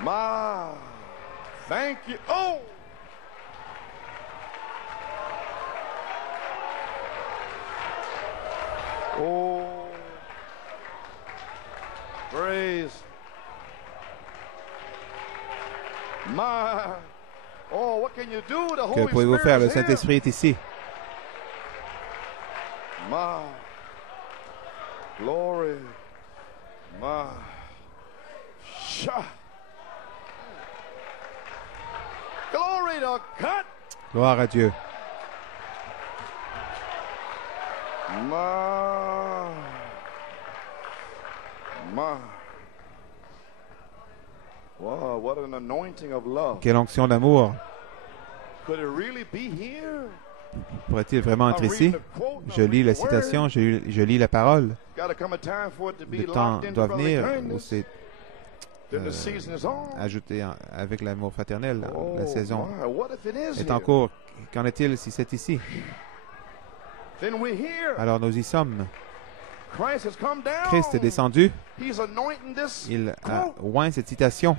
my, thank you. Oh. Oh, praise. My. Oh, what can you do? The Holy Que pouvez-vous faire? Le Saint-Esprit est ici. My. Glory. My. Glory to God. Gloire à Dieu. Wow, what an anointing of love. Quelle onction d'amour. Could it really be here? Pourrait-il vraiment être ici? Je lis la citation, je lis la parole. Le temps doit venir où c'est ajouté avec l'amour fraternel. La saison est en cours. Qu'en est-il si c'est ici? Alors nous y sommes. Christ est descendu. Il a oint cette citation.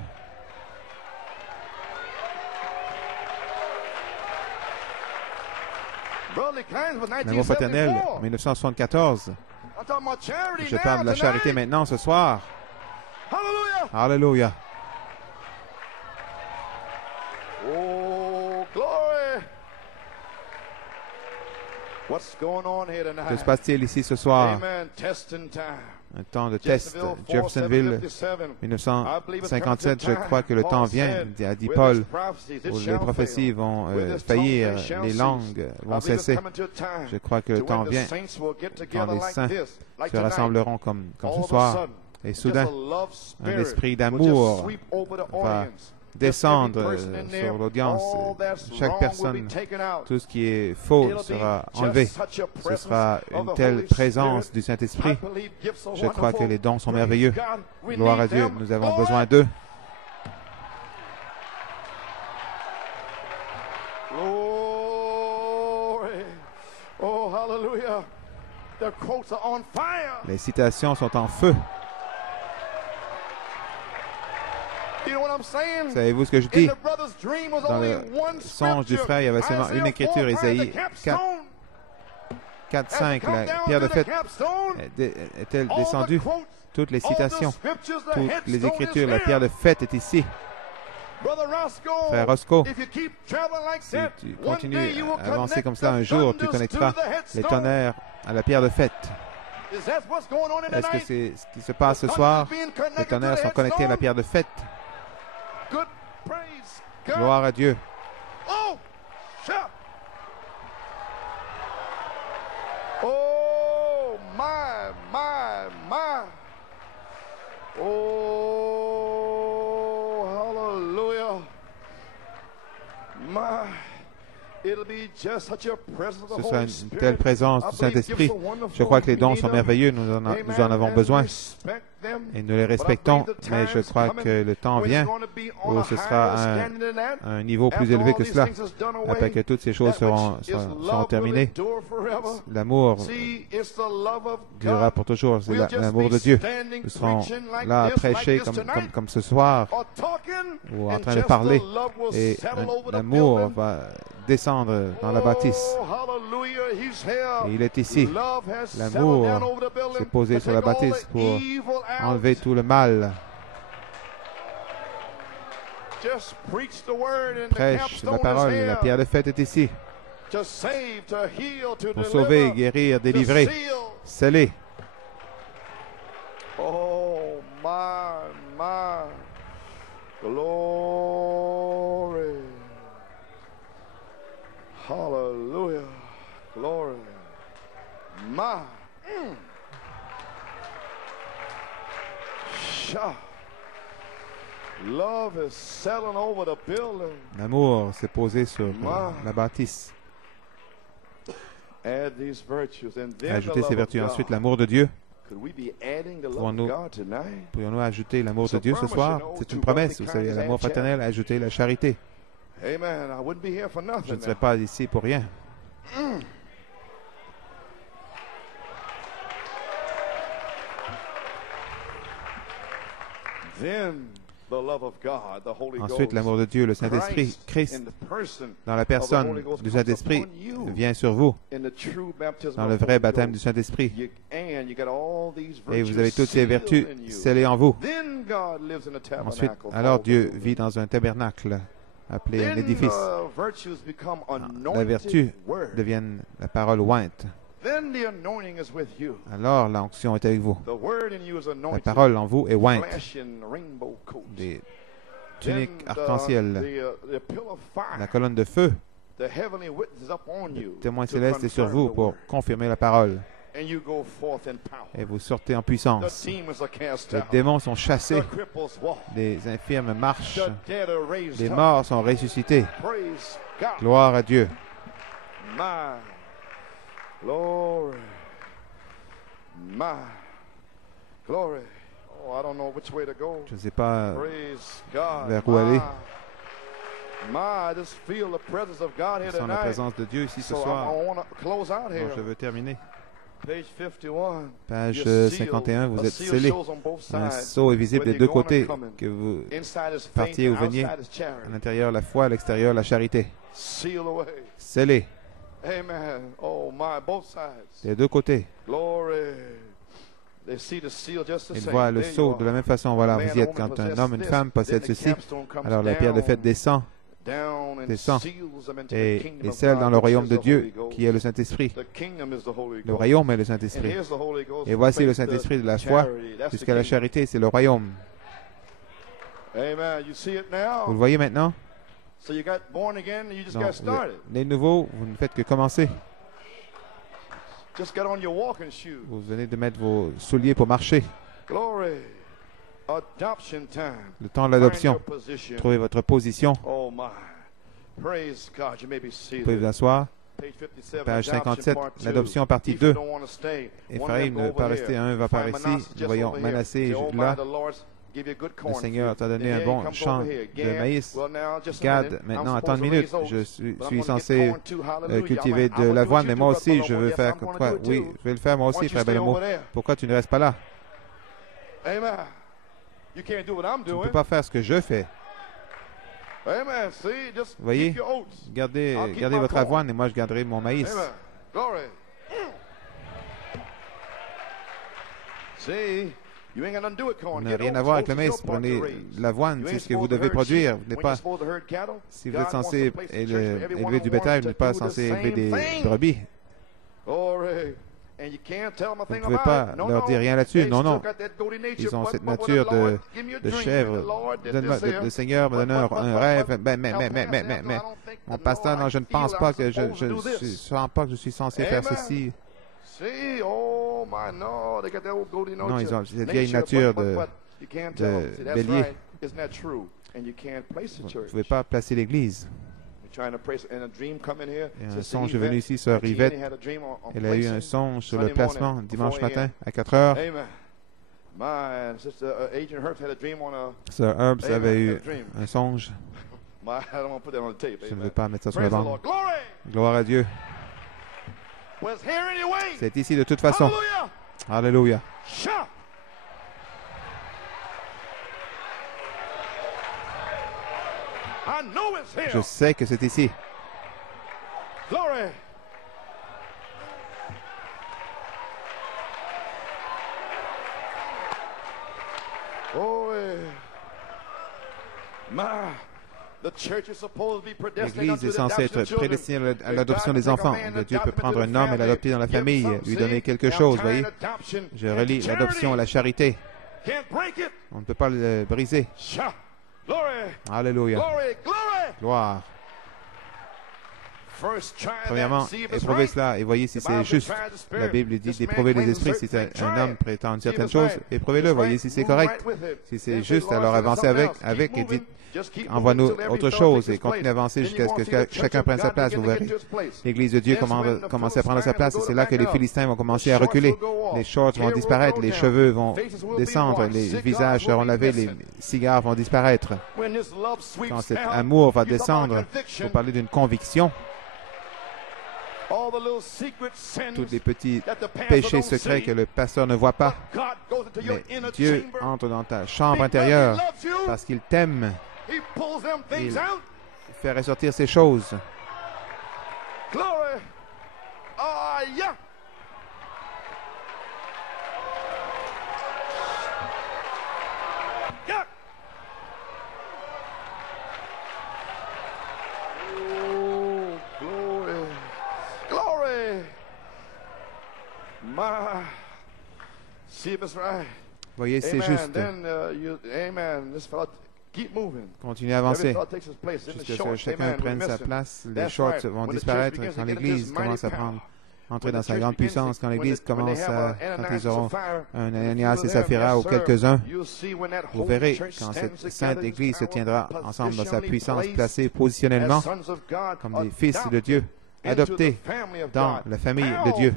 L'amour fraternel, 1974. Je parle de la charité maintenant ce soir. Alléluia. Oh, glory. Que se passe-t-il ici ce soir? Un temps de test. Jeffersonville, 1957, je crois que le temps vient, a dit Paul, où les prophéties vont faillir, les langues vont cesser. Je crois que le temps vient quand les saints se rassembleront comme ce soir. Et soudain, un esprit d'amour va descendre sur l'audience. Chaque personne, tout ce qui est faux sera enlevé. Ce sera une telle présence du Saint-Esprit. Je crois que les dons sont merveilleux. Gloire à Dieu, nous avons besoin d'eux. Les citations sont en feu. Savez-vous ce que je dis? Dans le songe du frère, il y avait seulement une écriture, Ésaïe 4:5. La pierre de fête est-elle descendue? Toutes les citations, toutes les écritures, la pierre de fête est ici. Frère Roscoe, si tu continues à avancer comme ça, un jour, tu connecteras les tonnerres à la pierre de fête. Est-ce que c'est ce qui se passe ce soir? Les tonnerres sont connectés à la pierre de fête. Gloire à Dieu. Oh, my. Oh, hallelujah. My. Ce sera une telle présence du Saint-Esprit. Je crois que les dons sont merveilleux, nous en avons besoin et nous les respectons, mais je crois que le temps vient où ce sera un niveau plus élevé que cela. Après que toutes ces choses seront terminées, l'amour durera pour toujours. C'est l'amour de Dieu. Nous serons là à prêcher comme ce soir, ou en train de parler, et l'amour va descendre dans la bâtisse. Et il est ici. L'amour s'est posé sur la bâtisse pour enlever tout le mal. Prêche la parole. La pierre de fête est ici. Pour sauver, guérir, délivrer, sceller. Oh, my. Glory. Hallelujah. Glory. My. Love is settling over the building. L'amour s'est posé sur la bâtisse. Add these virtues and then Ajouter ces vertus. Ensuite, l'amour de Dieu. Could we be adding the love of God tonight? Pourrions-nous ajouter l'amour de Dieu ce soir? C'est une promesse. Vous savez, l'amour fraternel, ajouter la charité. Amen. I wouldn't be here for nothing. Je ne serais pas ici pour rien. Ensuite, l'amour de Dieu, le Saint-Esprit, Christ, dans la personne du Saint-Esprit, vient sur vous, dans le vrai baptême du Saint-Esprit. Et vous avez toutes ces vertus scellées en vous. Ensuite, alors Dieu vit dans un tabernacle, appelé un édifice. La vertu devient la parole ointe. Alors l'onction est avec vous. La parole en vous est ointe. Des tuniques arc-en-ciel. La colonne de feu. Le témoin céleste est sur vous pour confirmer la parole. Et vous sortez en puissance. Les démons sont chassés. Les infirmes marchent. Les morts sont ressuscités. Gloire à Dieu. Glory. My. Glory. Oh, I don't know which way to go. Je ne sais pas God. vers où aller. My, I just feel the presence of God here Je sens la tonight. présence de Dieu ici ce soir. I want to close out here. Donc, je veux terminer. Page 51. Page 51, vous êtes scellés. Un sceau est visible des deux côtés, que vous partiez ou veniez. À l'intérieur, la foi, à l'extérieur, la charité. Scellés. Amen. Oh my, both sides. Des deux côtés. Glory. They see the seal just the Ils same. voient le sceau de la même façon. Voilà, vous y êtes. Quand un homme, une femme possède ceci, alors la pierre de fête descend et scelle dans le royaume de Dieu, qui est le Saint-Esprit. Le royaume est le Saint-Esprit. Et voici le Saint-Esprit de la foi jusqu'à la charité, c'est le royaume. Vous le voyez maintenant? Donc, les nouveaux, vous ne faites que commencer. Vous venez de mettre vos souliers pour marcher. Le temps de l'adoption. Trouvez votre position. Vous pouvez vous asseoir. Page 57, l'adoption, partie 2. Ephraim ne va pas rester, un va par ici. Nous voyons Manassé là. Le Seigneur t'a donné un bon champ de maïs. Gad, maintenant, attends une minute. Je suis censé cultiver de l'avoine, mais moi aussi, je veux faire comme toi. Oui, je vais le faire moi aussi, frère Belamo. Pourquoi tu ne restes pas là? Tu ne peux pas faire ce que je fais. Vous voyez? Gardez votre avoine et moi, je garderai mon maïs. Ça n'a rien à voir avec le maïs. Prenez l'avoine, c'est ce que vous devez produire. Vous n'êtes pas, si vous êtes censé élever du bétail, vous n'êtes pas censé élever des brebis. Vous ne pouvez pas leur dire rien là-dessus. Non, non. Ils ont cette nature de chèvre. Le Seigneur me donne un rêve. Mais, mon pasteur, non, je ne pense pas que je suis censé faire ceci. Non, ils ont cette vieille nature de bélier. Vous ne pouvez pas placer l'église. Et un songe est venu ici, Sœur Rivette. Elle a eu un songe sur le placement dimanche matin à 4 heures. Sœur Herbs avait eu un songe. Je ne veux pas mettre ça sur la bande. Gloire à Dieu. C'est ici de toute façon. Alléluia. Je sais que c'est ici. L'Église est censée être prédestinée à l'adoption des enfants. Dieu peut prendre un homme et l'adopter dans la famille, lui donner quelque chose, voyez. Je relis l'adoption à la charité. On ne peut pas le briser. Alléluia. Gloire. Premièrement, éprouvez cela et voyez si c'est juste. La Bible dit d'éprouver les esprits. Si un homme prétend une certaine chose, éprouvez-le, voyez si c'est correct. Si c'est juste, alors avancez avec et dites, envoie-nous autre chose et continuez à avancer jusqu'à ce que chacun prenne sa place. Vous verrez. L'Église de Dieu commence à prendre sa place et c'est là que les Philistins vont commencer à reculer. Les shorts vont disparaître, les cheveux vont descendre, les visages seront lavés, les cigares vont disparaître. Quand cet amour va descendre, pour parler d'une conviction, tous les petits péchés secrets que le pasteur ne voit pas. Mais Dieu entre dans ta chambre intérieure parce qu'il t'aime. Il fait ressortir ces choses. Voyez, c'est juste. Continuez à avancer jusqu'à ce que chacun prenne sa place. Les shorts vont disparaître quand l'Église commence à entrer dans sa grande puissance. Quand l'Église commence quand ils auront un Ananias et Saphira ou quelques-uns, vous verrez quand cette sainte Église se tiendra ensemble dans sa puissance, placée positionnellement comme des fils de Dieu, adoptés dans la famille de Dieu.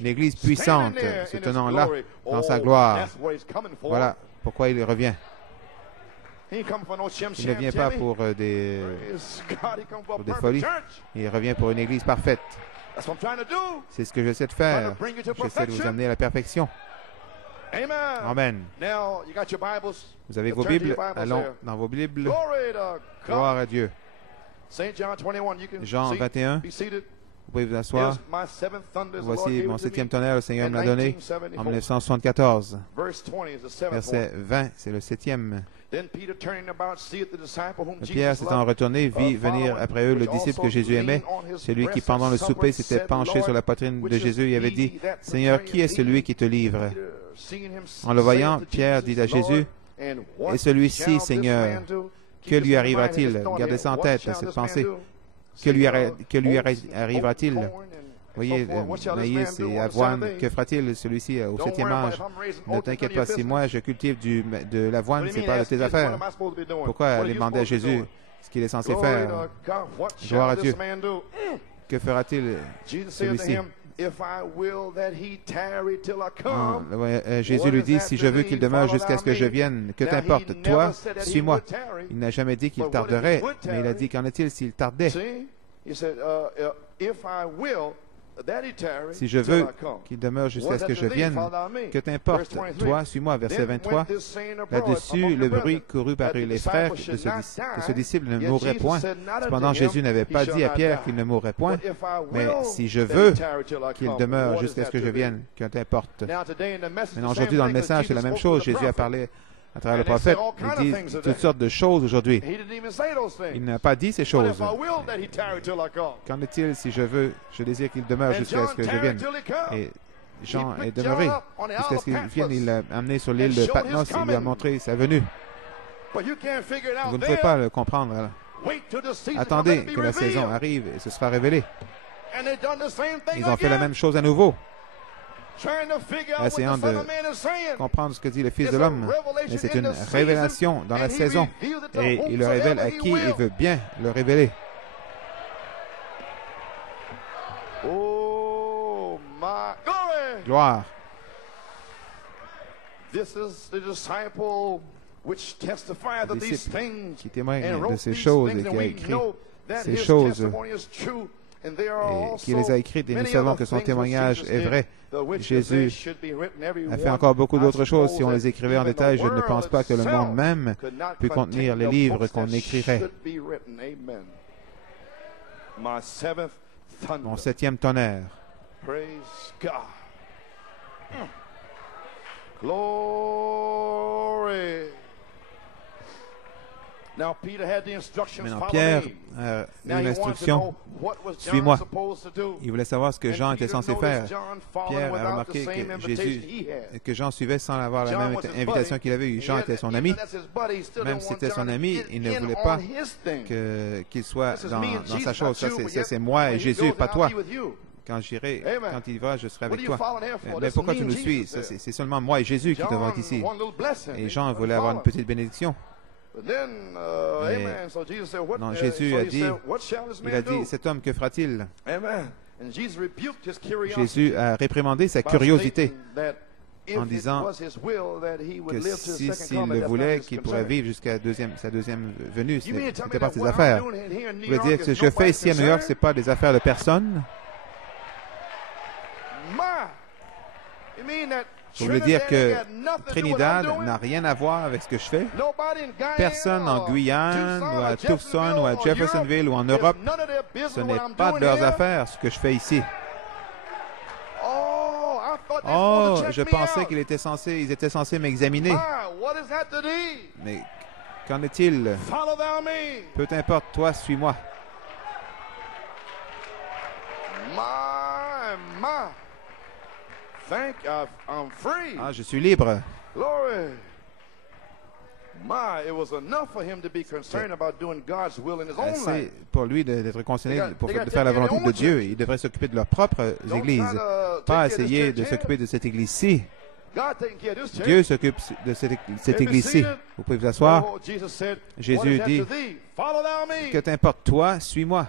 Une Église puissante, se tenant là, dans sa gloire. Voilà pourquoi il revient. Il ne vient pas pour des folies. Il revient pour une Église parfaite. C'est ce que j'essaie de faire. J'essaie de vous amener à la perfection. Amen. Vous avez vos Bibles? Allons dans vos Bibles. Gloire à Dieu. Jean 21. Vous pouvez vous asseoir. Voici mon 7e tonnerre, le Seigneur me l'a donné en 1974. Verset 20, c'est le 7e. Pierre s'étant retourné, vit venir après eux le disciple que Jésus aimait, celui qui pendant le souper s'était penché sur la poitrine de Jésus et avait dit, « Seigneur, qui est celui qui te livre ?» En le voyant, Pierre dit à Jésus, « Et celui-ci, Seigneur, que lui arrivera-t-il » Gardez ça en tête, cette pensée. Que lui arrivera-t-il? Voyez, maïs et avoine, que fera-t-il celui-ci au 7e âge? Ne t'inquiète pas, si moi je cultive de l'avoine, ce n'est pas de tes affaires. Pourquoi aller demander à Jésus ce qu'il est censé faire? Gloire à Dieu. Que fera-t-il celui-ci? Jésus lui dit, si je veux qu'il demeure jusqu'à ce que je vienne, que t'importe, toi, suis-moi. Il n'a jamais dit qu'il tarderait, mais il a dit, qu'en est-il s'il tardait? Si je veux qu'il demeure jusqu'à ce que je vienne, que t'importe, toi, suis-moi. Verset 23. Là-dessus, le bruit courut par les frères que ce disciple ne mourrait point. Cependant, Jésus n'avait pas dit à Pierre qu'il ne mourrait point, mais si je veux qu'il demeure jusqu'à ce que je vienne, que t'importe. Maintenant, aujourd'hui, dans le message, c'est la même chose. Jésus a parlé à travers le prophète. Il dit toutes sortes de choses aujourd'hui. Il n'a pas dit ces choses. Qu'en est-il si je veux, je désire qu'il demeure jusqu'à ce que je vienne? Et Jean est demeuré. Jusqu'à ce qu'il vienne, il l'a amené sur l'île de Patmos et il lui a montré sa venue. Vous ne pouvez pas le comprendre. Là. Attendez que la saison arrive et ce sera révélé. Ils ont fait la même chose à nouveau, essayant de comprendre ce que dit le Fils de l'homme. Mais c'est une révélation dans la saison. Et il le révèle à qui il veut bien le révéler. Gloire. Le disciple qui témoigne de ces choses et qui a écrit ces choses et qui les a écrites, et nous savons que son témoignage est vrai. Jésus a fait encore beaucoup d'autres choses. Si on les écrivait en détail, je ne pense pas que le monde même peut contenir les livres qu'on écrirait. Mon 7e tonnerre. Maintenant, Pierre a eu l'instruction, suis-moi. Il voulait savoir ce que Jean était censé faire. Pierre a remarqué que Jean suivait sans avoir la même invitation qu'il avait eue. Jean était son ami. Même si c'était son ami, il ne voulait pas qu'il soit dans sa chose. Ça, c'est moi et Jésus, pas toi. Quand j'irai, quand il va, je serai avec toi. Mais pourquoi tu nous suis? C'est seulement moi et Jésus qui devons être ici. Et Jean voulait avoir une petite bénédiction. Non, Jésus a dit, cet homme, que fera-t-il? Jésus a réprimandé sa curiosité en disant que s'il le voulait, qu'il pourrait vivre jusqu'à sa deuxième venue. Ce n'était pas ses affaires. Je veux dire que ce que je fais ici à New York, ce n'est pas des affaires de personne. Je veux dire que Trinidad n'a rien à voir avec ce que je fais. Personne en Guyane, ou à Tucson, ou à Jeffersonville, ou en Europe, ce n'est pas de leurs affaires, ce que je fais ici. Oh, je pensais qu'ils étaient censés m'examiner. Mais qu'en est-il? Peu importe, toi, suis-moi. Ah, je suis libre. C'est pour lui d'être concerné de faire la volonté de Dieu. Il devrait s'occuper de leurs propres églises, pas essayer de s'occuper de cette église-ci. Dieu s'occupe de cette église-ci. Vous pouvez vous asseoir. Jésus dit, que t'importe toi, suis-moi.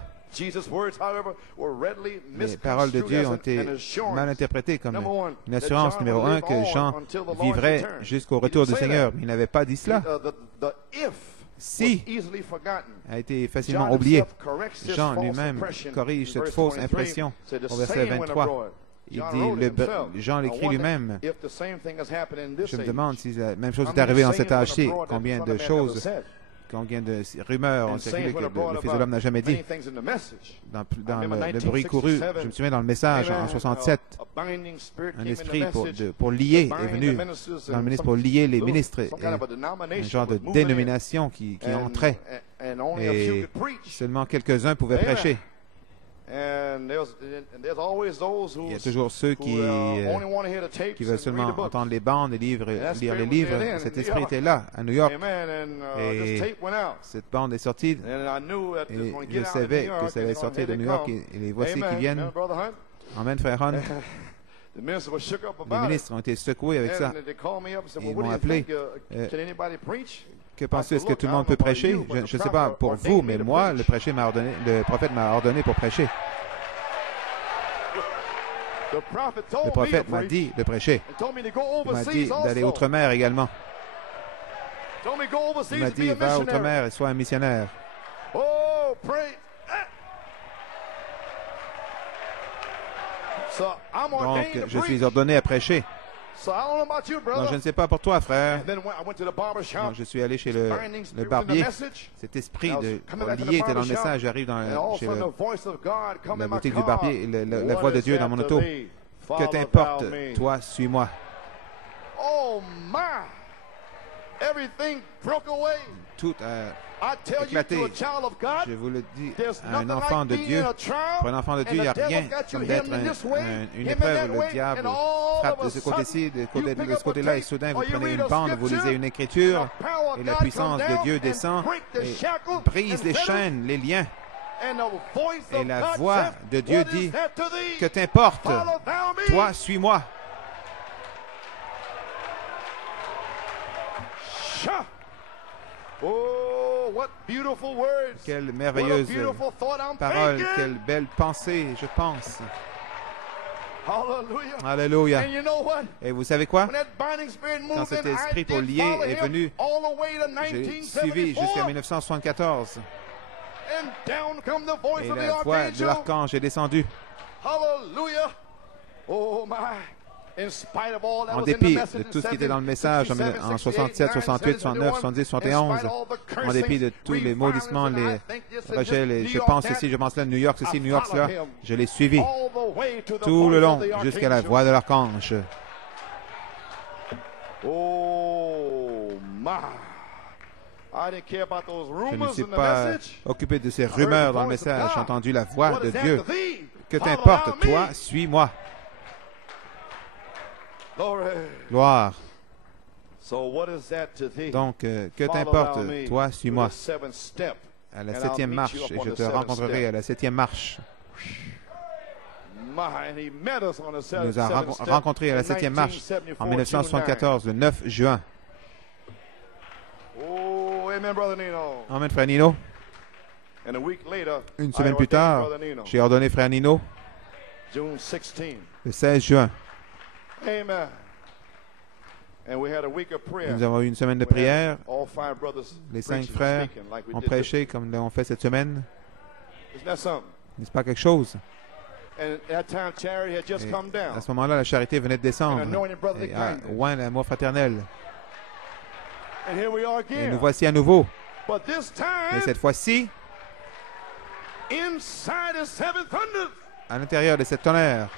Les paroles de Dieu ont été mal interprétées comme une assurance numéro 1 que Jean vivrait jusqu'au retour du Seigneur. Mais il n'avait pas dit cela. Si a été facilement oublié. Jean lui-même corrige cette fausse impression au verset 23. Il dit, Jean l'écrit lui-même. Je me demande si la même chose est arrivée dans cet âge-ci. Combien de choses, combien de rumeurs ont circulé que le Fils de l'homme n'a jamais dit. Dans le bruit couru, je me souviens dans le message en 67, un esprit pour lier est venu dans le ministre pour lier les ministres, un genre de dénomination qui entrait. Et seulement quelques-uns pouvaient prêcher. Il y a toujours ceux qui veulent seulement entendre les bandes et lire les livres. Cet esprit était là, à New York. Et cette bande est sortie. Et je savais que ça allait sortir de New York. Et les voici qui viennent. Amen, frère Hunt. Les ministres ont été secoués avec ça. Ils m'ont appelé. Que penses-tu? Est-ce que tout le monde peut prêcher? Je ne sais pas pour vous, mais moi, le prophète m'a ordonné pour prêcher. Le prophète m'a dit de prêcher. Il m'a dit d'aller outre-mer également. Il m'a dit, va outre-mer et sois un missionnaire. Donc, je suis ordonné à prêcher. Donc, je ne sais pas pour toi, frère. Donc, je suis allé chez le barbier. Cet esprit lié était dans le message. J'arrive chez la boutique du barbier. La voix de Dieu dans mon auto. Que t'importe, toi, suis-moi. Tout a éclaté. Je vous le dis, à un enfant de Dieu, pour un enfant de Dieu, il n'y a rien comme d'être une épreuve. Le diable frappe de ce côté-ci, de ce côté-là, et soudain, vous prenez une bande, vous lisez une écriture, et la puissance de Dieu descend et brise les chaînes, les liens. Et la voix de Dieu dit, que t'importe, toi, suis-moi. Oh, what beautiful words. Quelle merveilleuse parole, quelle belle pensée, je pense. Alléluia. Et vous savez quoi? Quand cet esprit pour lier est venu, j'ai suivi jusqu'à 1974. Et la voix de l'archange est descendue. En dépit de tout ce qui était dans le message en 67, 68, 69, 70, 71, en dépit de tous les maudissements, les rejets, je pense ceci, je pense là, New York, ceci, New York, cela, je l'ai suivi tout le long jusqu'à la voix de l'archange. Je ne suis pas occupé de ces rumeurs dans le message. J'ai entendu la voix de Dieu. Que t'importe, toi, suis-moi. Gloire. Donc, que t'importe, toi, suis-moi. À la 7e marche, et je te rencontrerai à la 7e marche. Il nous a rencontrés à la 7e marche en 1974, le 9 juin. Amen, frère Nino. Une semaine plus tard, j'ai ordonné frère Nino le 16 juin. Nous avons eu une semaine de prière. Les 5 frères ont prêché comme nous l'avons fait cette semaine. N'est-ce pas quelque chose? Et à ce moment-là, la charité venait de descendre et a oint l'amour fraternel. Et nous voici à nouveau. Mais cette fois-ci, à l'intérieur de cette tonnerre.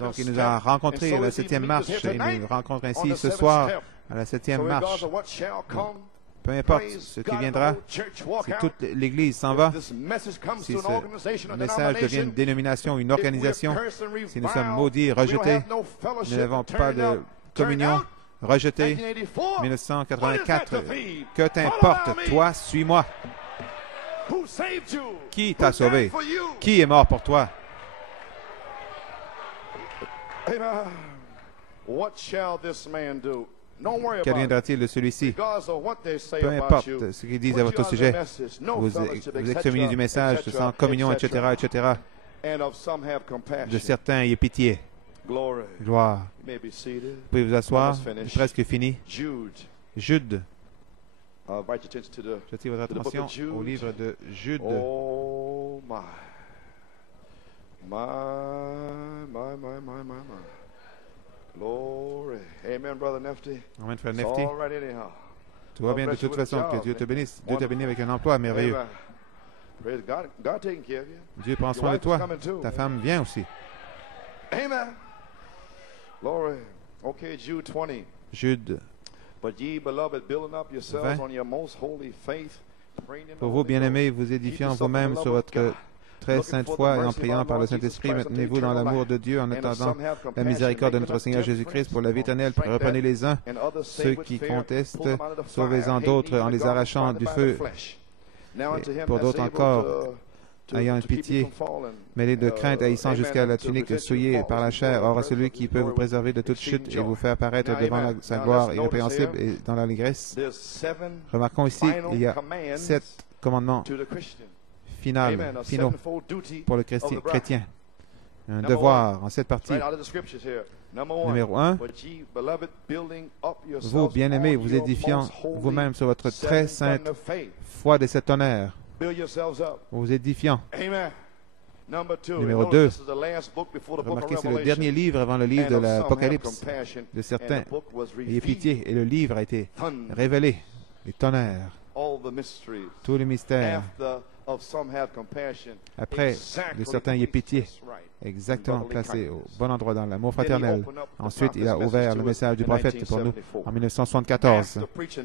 Donc, il nous a rencontrés à la 7e marche et il nous rencontre ainsi ce soir à la 7e marche. Peu importe ce qui viendra, si toute l'Église s'en va, si ce message devient une dénomination, une organisation, si nous sommes maudits, rejetés, nous n'avons pas de communion, rejetés, 1984, que t'importe, toi, suis-moi. Qui t'a sauvé? Qui est mort pour toi? Qu'adviendra-t-il de celui-ci? Peu importe ce qu'ils disent à votre sujet, vous excommuniez du message, sans communion, etc., etc. De certains, ayez pitié. Gloire. Vous pouvez vous asseoir, c'est presque fini. Jude. J'attire votre attention au livre de Jude. Oh, my. Glory. Amen, brother Nefty. Amen, frère Nefty. Tout va bien de toute façon. Que Dieu te bénisse. Dieu t'a béni avec un emploi merveilleux. Dieu prend soin de toi. Ta femme vient aussi. Amen. Glory. Okay, Jude 20. Jude 20. Pour vous, bien-aimés, vous édifiant vous-même sur votre très sainte foi et en priant par le Saint-Esprit, maintenez-vous dans l'amour de Dieu en attendant la miséricorde de notre Seigneur Jésus-Christ pour la vie éternelle. Reprenez les uns, ceux qui contestent, sauvez-en d'autres en les arrachant du feu. Et pour d'autres encore, ayant une pitié, mêlée de crainte, haïssant jusqu'à la tunique souillée par la chair. Or, à celui qui peut vous préserver de toute chute et vous faire paraître devant sa gloire irrépréhensible et dans l'allégresse. Remarquons ici, il y a 7 commandements finaux pour le chrétien. Un devoir en 7 parties. Numéro 1, vous, bien-aimés, vous édifiant vous-même sur votre très sainte foi de cet honneur. Vous édifiant. Amen. Numéro 2. Remarquez, c'est le dernier livre avant le livre de l'Apocalypse. De certains, ayez pitié. Et le livre a été révélé. Les tonnerres. Tous les mystères. Après, de certains, ayez pitié. Exactement placé au bon endroit dans l'amour fraternel. Ensuite, il a ouvert le message du prophète pour nous en 1974.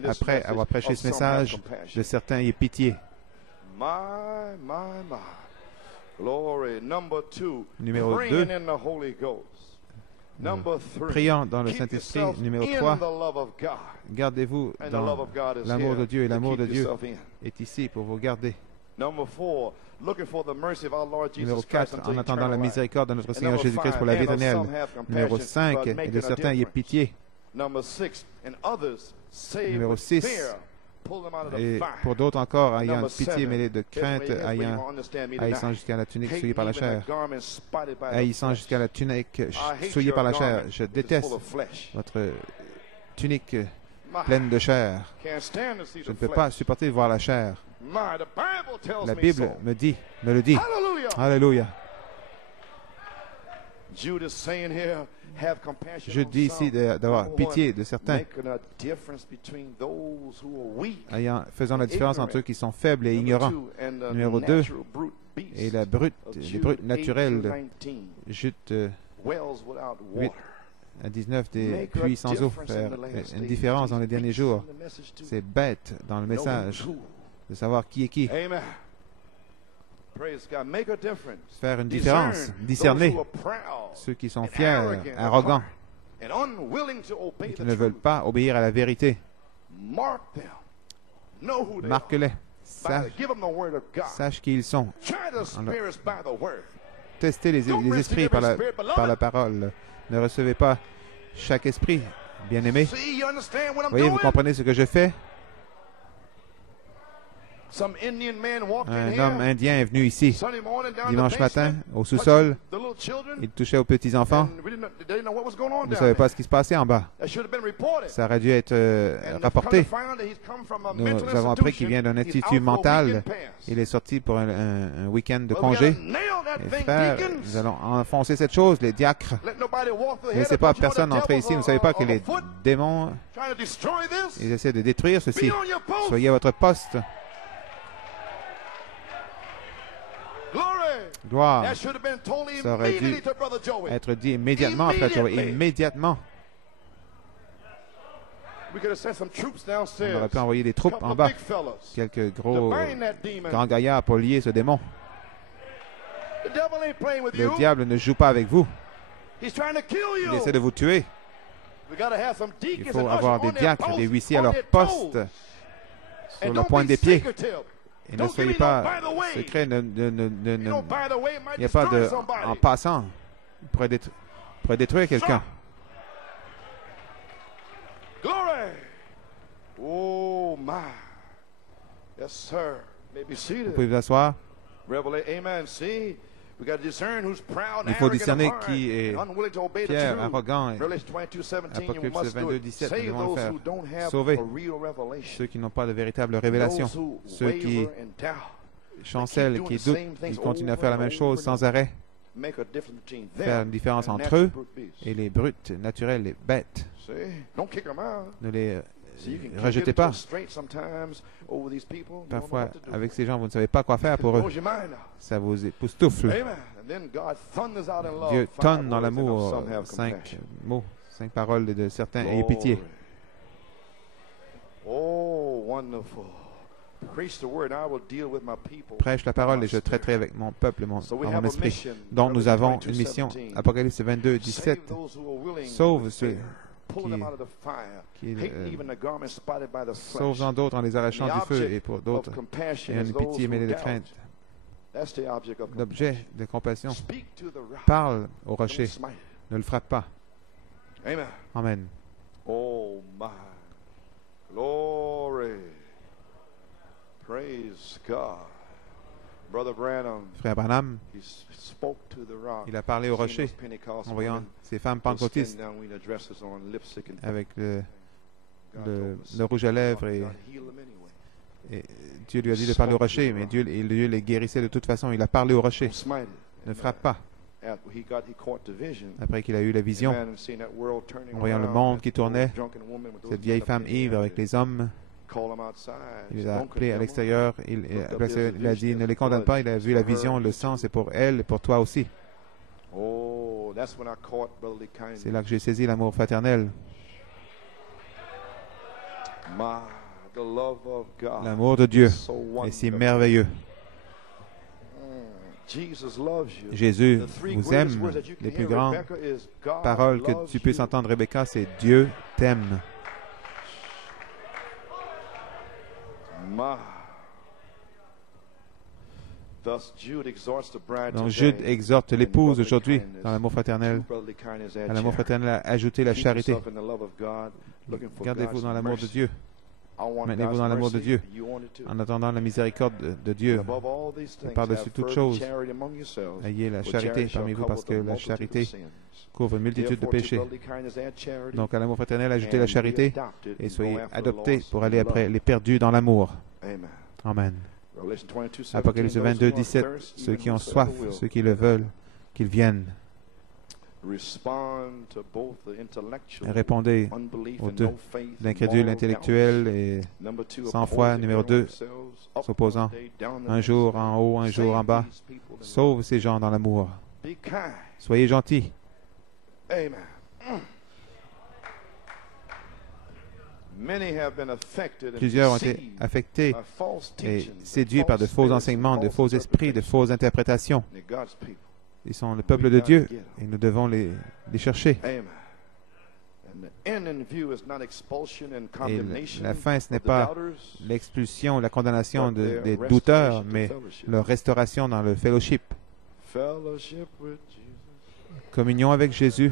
Après avoir prêché ce message, de certains, ayez pitié. Numéro 2. Priant dans le Saint-Esprit. Numéro 3. Gardez-vous dans l'amour de Dieu, et l'amour de Dieu est ici pour vous garder. Numéro 4, en attendant la miséricorde de notre Seigneur Jésus-Christ pour la vie éternelle. Numéro 5, et de certains, ayez pitié. Numéro 6, et pour d'autres encore, ayant pitié mêlée de crainte, haïssant jusqu'à la tunique souillée par la chair. Haïssant jusqu'à la tunique souillée par la chair. Je déteste votre tunique pleine de chair. Je ne peux pas supporter de voir la chair. La Bible me le dit. Alléluia. Je dis ici d'avoir pitié de certains, faisant la différence entre ceux qui sont faibles et ignorants. Numéro 2, et les brutes naturelles, Jude 8 à 19, des puits sans eau, faire une différence dans les derniers jours. C'est bête dans le message de savoir qui est qui. Faire une différence, discerner ceux qui sont fiers, arrogants, et qui ne veulent pas obéir à la vérité. Marque-les. Sache qui ils sont. Testez les esprits par la parole. Ne recevez pas chaque esprit, bien-aimé. Voyez, vous comprenez ce que je fais? Un homme indien est venu ici dimanche matin au sous-sol. Il touchait aux petits-enfants. Vous ne savez pas ce qui se passait en bas. Ça aurait dû être rapporté. Nous avons appris qu'il vient d'un institut mental. Il est sorti pour un week-end de congé. Et frères, nous allons enfoncer cette chose, les diacres. Ne laissez pas personne entrer ici. Vous ne savez pas que les démons, ils essaient de détruire ceci. Soyez à votre poste. Gloire. Ça aurait dû être dit immédiatement après toi. Immédiatement. On aurait pu envoyer des troupes en bas. Quelques grands gaillards pour lier ce démon. Le diable ne joue pas avec vous. Il essaie de vous tuer. Il faut avoir des diacres, des huissiers à leur poste, sur le point des pieds. Et ne soyez pas secrets, il n'y a pas de en passant pour détruire quelqu'un. Oh my. Yes, sir. Vous pouvez vous asseoir. Il faut discerner qui est fier, arrogant. Apocalypse 22, 17. Nous devons le faire sauver ceux qui n'ont pas de véritable révélation, ceux qui chancellent, qui doutent, qui continuent à faire la même chose sans arrêt. Faire une différence entre eux et les brutes naturelles, les bêtes. Ne les rejetez pas. Parfois, avec ces gens, vous ne savez pas quoi faire pour eux. Ça vous époustoufle. Dieu tonne dans l'amour. 5 mots, 5 paroles de certains. Ayez pitié. Prêche la parole et je traiterai avec mon peuple, mon esprit. Donc nous avons une mission. Apocalypse 22, 17. Sauve ceux qui sauve d'autres en les arrachant du feu, et pour d'autres, et une pitié mêlée de crainte. L'objet de compassion parle au rocher, ne le frappe pas. Amen. Oh my glory. Praise God. Frère Branham, il a parlé au rocher en voyant ces femmes pentecôtistes avec le rouge à lèvres et Et Dieu lui a dit de parler au rocher, mais Dieu les guérissait de toute façon. Il a parlé au rocher. Ne frappe pas. Après qu'il a eu la vision, en voyant le monde qui tournait, cette vieille femme ivre avec les hommes, il les a appelés à l'extérieur. Il a dit, ne les condamne pas. Il a vu la vision, le sang, c'est pour elle et pour toi aussi. C'est là que j'ai saisi l'amour fraternel. L'amour de Dieu est si merveilleux. Jésus vous aime. Les plus grandes paroles que tu puisses entendre, Rebecca, c'est Dieu t'aime. Donc Jude exhorte l'épouse aujourd'hui dans l'amour fraternel. À l'amour fraternel a ajouté la charité. Gardez-vous dans l'amour de Dieu. Maintenez-vous dans l'amour de Dieu, en attendant la miséricorde de Dieu. Et par-dessus toute chose, ayez la charité parmi vous, parce que la charité couvre une multitude de péchés. Donc à l'amour fraternel, ajoutez la charité et soyez adoptés pour aller après les perdus dans l'amour. Amen. Apocalypse 22, 17. Ceux qui ont soif, ceux qui le veulent, qu'ils viennent. Répondez aux deux, l'incrédule intellectuel et sans foi. Numéro 2, s'opposant. Un jour en haut, un jour en bas. Sauve ces gens dans l'amour. Soyez gentils. Plusieurs ont été affectés et séduits par de faux enseignements, de faux esprits, de fausses interprétations. Ils sont le peuple de Dieu et nous devons les chercher. Et la fin, ce n'est pas l'expulsion, la condamnation des douteurs, mais leur restauration dans le fellowship. Communion avec Jésus.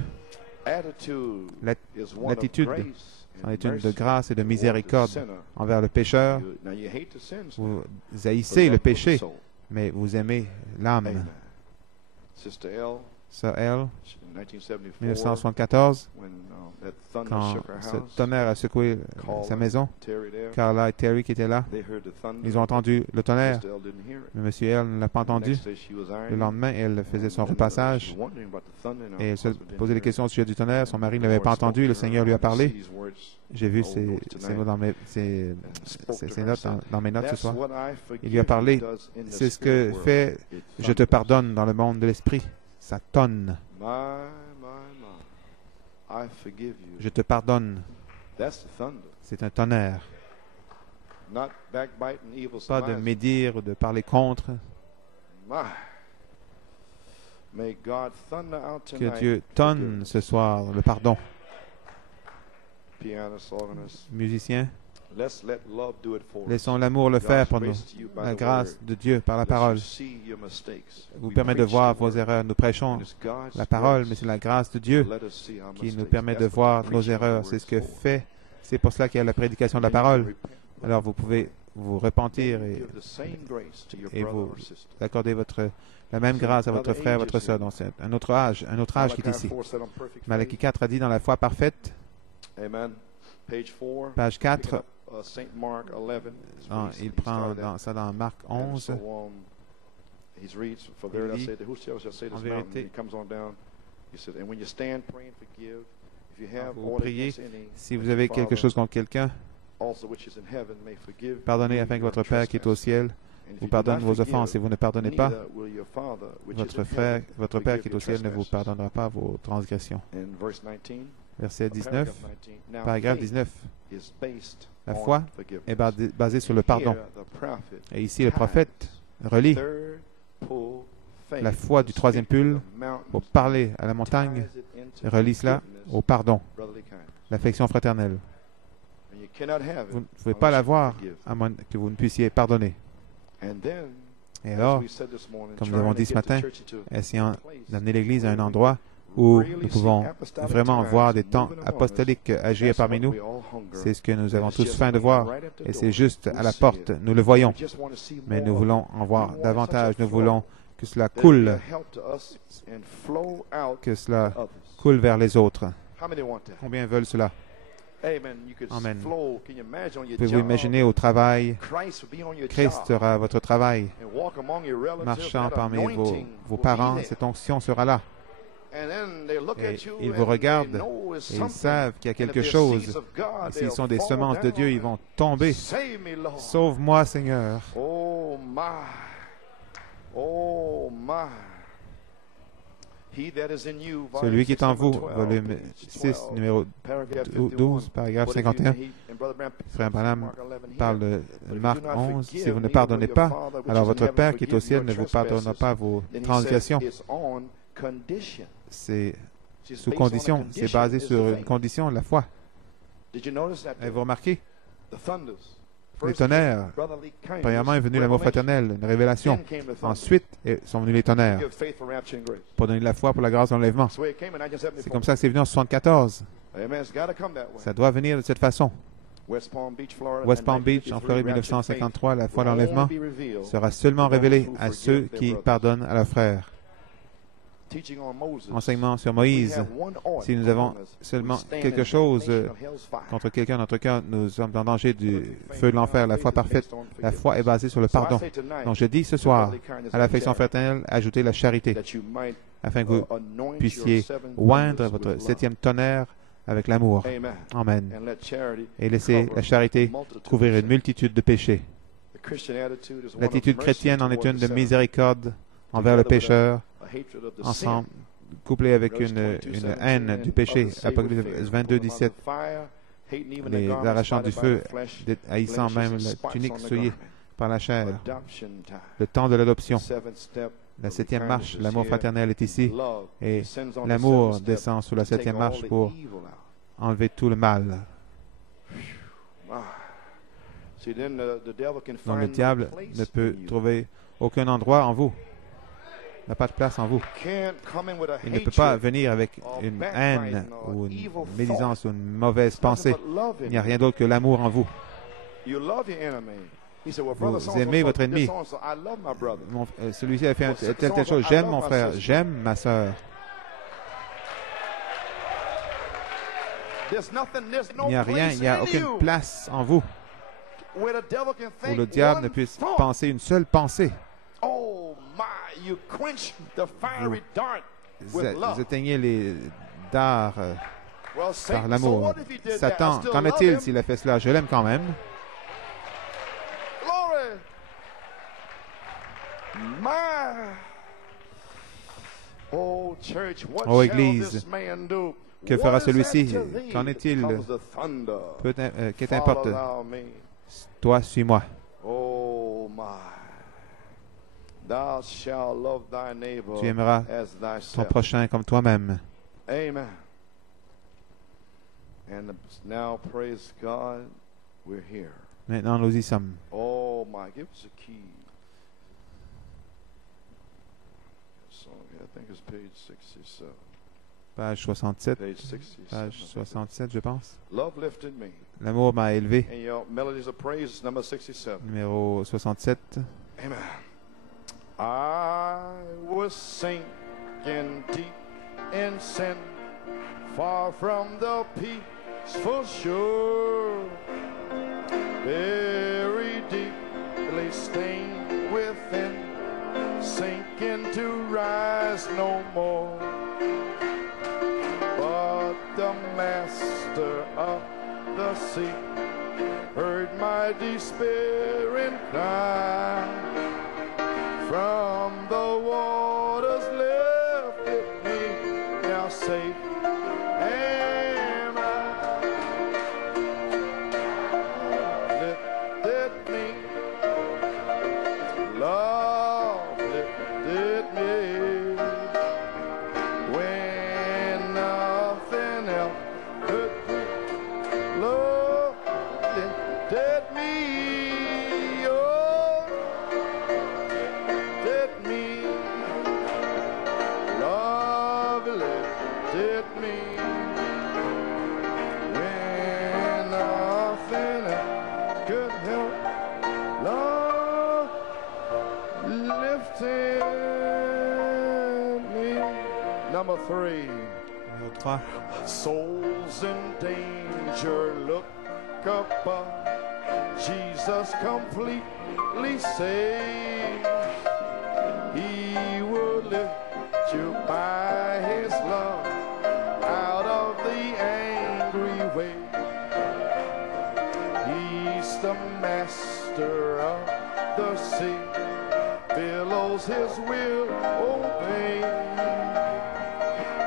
L'attitude en est une de grâce et de miséricorde envers le pécheur. Vous haïssez le péché, mais vous aimez l'âme. Sœur L, 1974, quand ce tonnerre a secoué sa maison, Carla et Terry qui étaient là, ils ont entendu le tonnerre, mais M. L ne l'a pas entendu. Le lendemain, elle faisait son repassage et elle se posait des questions au sujet du tonnerre. Son mari ne l'avait pas entendu, le Seigneur lui a parlé. J'ai vu ces notes dans mes notes ce soir. Il lui a parlé. C'est ce que fait « Je te pardonne » dans le monde de l'esprit. Ça tonne. Je te pardonne. C'est un tonnerre. Pas de médire ou de parler contre. Que Dieu tonne ce soir le pardon. Musiciens, laissons l'amour le faire pour nous. La grâce de Dieu par la parole vous permet de voir vos erreurs. Nous prêchons la parole, mais c'est la grâce de Dieu qui nous permet de voir nos erreurs. C'est ce que fait. C'est pour cela qu'il y a la prédication de la parole. Alors vous pouvez vous repentir et vous accorder la même grâce à votre frère, votre soeur. Donc c'est un autre âge qui est ici. Malachie 4 a dit dans la foi parfaite. Page 4. Il prend ça dans Marc 11. Il dit, en vérité, vous priez, si vous avez quelque chose contre quelqu'un, pardonnez afin que votre Père qui est au ciel vous pardonne vos offenses. Et vous ne pardonnez pas, votre Père qui est au ciel ne vous pardonnera pas vos transgressions. Verset 19, paragraphe 19. La foi est basée sur le pardon. Et ici, le prophète relie la foi du troisième pull pour parler à la montagne, relie cela au pardon, l'affection fraternelle. Vous ne pouvez pas l'avoir à moins que vous ne puissiez pardonner. Et alors, comme nous l'avons dit ce matin, essayons d'amener l'Église à un endroit où nous pouvons vraiment voir des temps apostoliques agir parmi nous. C'est ce que nous avons tous faim de voir. Et c'est juste à la porte. Nous le voyons. Mais nous voulons en voir davantage. Nous voulons que cela coule. Que cela coule vers les autres. Combien veulent cela? Amen. Pouvez-vous imaginer au travail, Christ sera à votre travail, marchant parmi vos parents, cette onction sera là. Et ils vous regardent et ils savent qu'il y a quelque chose. Et s'ils sont des semences de Dieu, ils vont tomber. Sauve-moi, Seigneur. Oh my. Oh my. Celui qui est en vous, volume 6, numéro 12, paragraphe 51. Frère Branham parle de Marc 11. Si vous ne pardonnez pas, alors votre Père qui est au ciel ne vous pardonnera pas vos transgressions. C'est sous condition, c'est basé sur une condition, la foi. Avez-vous remarqué? Les tonnerres. Premièrement est venu l'amour fraternel, une révélation. Ensuite sont venus les tonnerres pour donner la foi pour la grâce d'enlèvement. C'est comme ça que c'est venu en 1974. Ça doit venir de cette façon. West Palm Beach, en Floride, 1953, la foi d'enlèvement sera seulement révélée à ceux qui pardonnent à leurs frères. Enseignement sur Moïse. Si nous avons seulement quelque chose contre quelqu'un dans notre cœur, nous sommes en danger du feu de l'enfer. La foi parfaite, la foi est basée sur le pardon. Donc je dis ce soir, à l'affection fraternelle, ajoutez la charité, afin que vous puissiez oindre votre 7e tonnerre avec l'amour. Amen. Et laissez la charité couvrir une multitude de péchés. L'attitude chrétienne en est une de miséricorde envers le pécheur, ensemble, couplé avec une haine du péché. Apocalypse 22, 17. Les arrachant du feu, haïssant même la tunique souillée par la chair. Le temps de l'adoption. La 7e marche, l'amour fraternel est ici. Et l'amour descend sur la 7e marche pour enlever tout le mal. Donc le diable ne peut trouver aucun endroit en vous. Il n'a pas de place en vous. Il ne peut pas venir avec une haine ou une médisance ou une mauvaise pensée. Il n'y a rien d'autre que l'amour en vous. Vous aimez votre ennemi. Celui-ci a fait telle chose. J'aime mon frère. J'aime ma sœur. Il n'y a rien, il n'y a aucune place en vous où le diable ne puisse penser une seule pensée. Vous éteignez les dards par l'amour. Satan, qu'en est-il s'il a fait cela? Je l'aime quand même. Oh Église, que fera celui-ci? Qu'en est-il? Qu'importe. Toi, suis-moi. Tu aimeras ton prochain comme toi-même. Amen. And now, praise God, we're here. Maintenant, nous y sommes. Oh my, give us a key. So, I think it's page 67. Page 67. Page 67. Page 67, je pense. Love lifted me. L'amour m'a élevé. And your melodies of praise, number 67. Numéro 67. Amen. I was sinking deep in sin, far from the peaceful shore, very deeply stained within, sinking to rise no more. But the master of the sea heard my despairing cry. From the waters lifted me, now safe am I. Lifted me, love lifted me, when nothing else could do. Love lifted me, oh. Me, love lifted me, when nothing else could help. Love lifted me. Number 3. Numéro 3. Souls one's in danger, look above. Jesus completely saves. He will lift you by His love out of the angry way. He's the master of the sea, billows His will obey.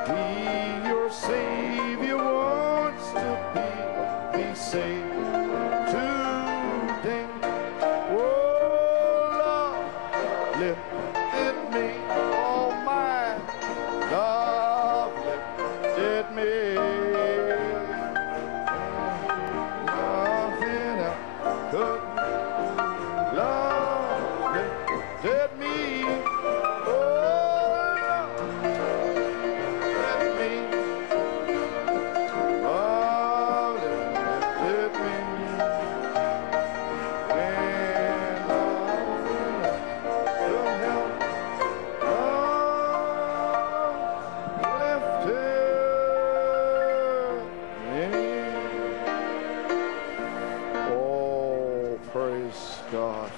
He, your Savior, wants to be saved today. Oh, love lifted me, oh my love lifted me. Nothing else could. Love lifted me.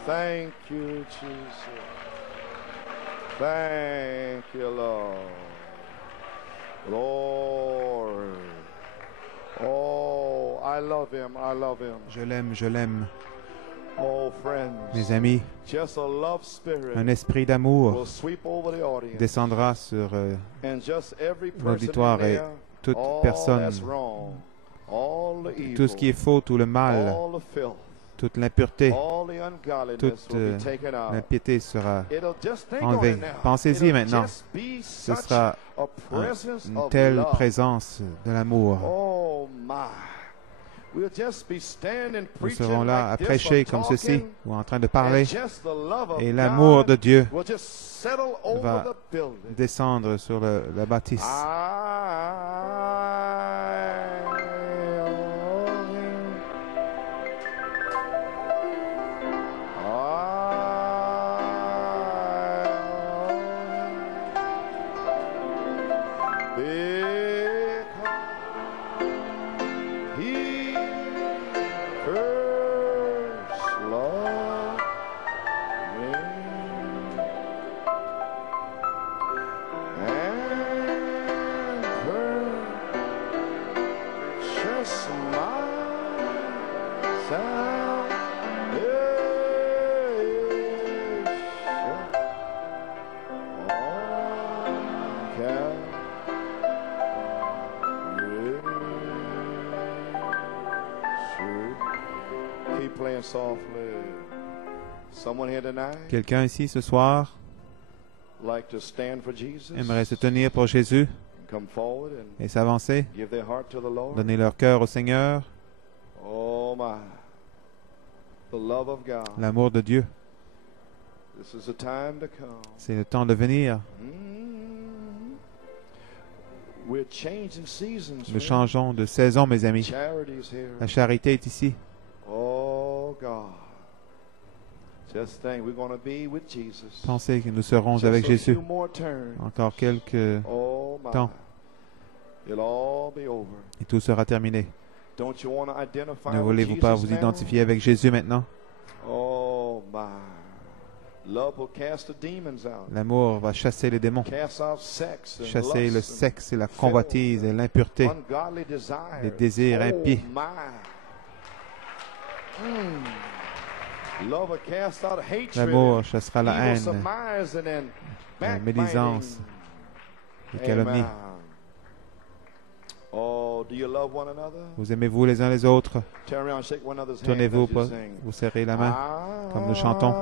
Thank you, Jesus. Thank you, Lord. Lord. Oh, I love Him. I love Him. Je l'aime, je l'aime. Oh, friends. Mes amis, just a love spirit un esprit d'amour will sweep over the audience. Descendra sur And just every person l'auditoire et toute personne, tout ce qui est faux, tout le mal, toute l'impureté, toute l'impiété sera enlevée. Pensez-y maintenant. Ce sera une telle présence de l'amour. Nous serons là à prêcher comme ceci, ou en train de parler, et l'amour de Dieu va descendre sur la bâtisse. Quelqu'un ici ce soir aimerait se tenir pour Jésus et s'avancer, donner leur cœur au Seigneur. L'amour de Dieu. C'est le temps de venir. Nous changeons de saison, mes amis. La charité est ici. Pensez que nous serons avec Jésus encore quelques temps et tout sera terminé. Ne voulez-vous pas vous identifier avec Jésus maintenant? L'amour va chasser les démons, chasser le sexe et la convoitise et l'impureté, les désirs impies. L'amour chassera la haine, la médisance, les calomnies. Vous aimez-vous les uns les autres? Tournez-vous, vous serrez la main comme nous chantons.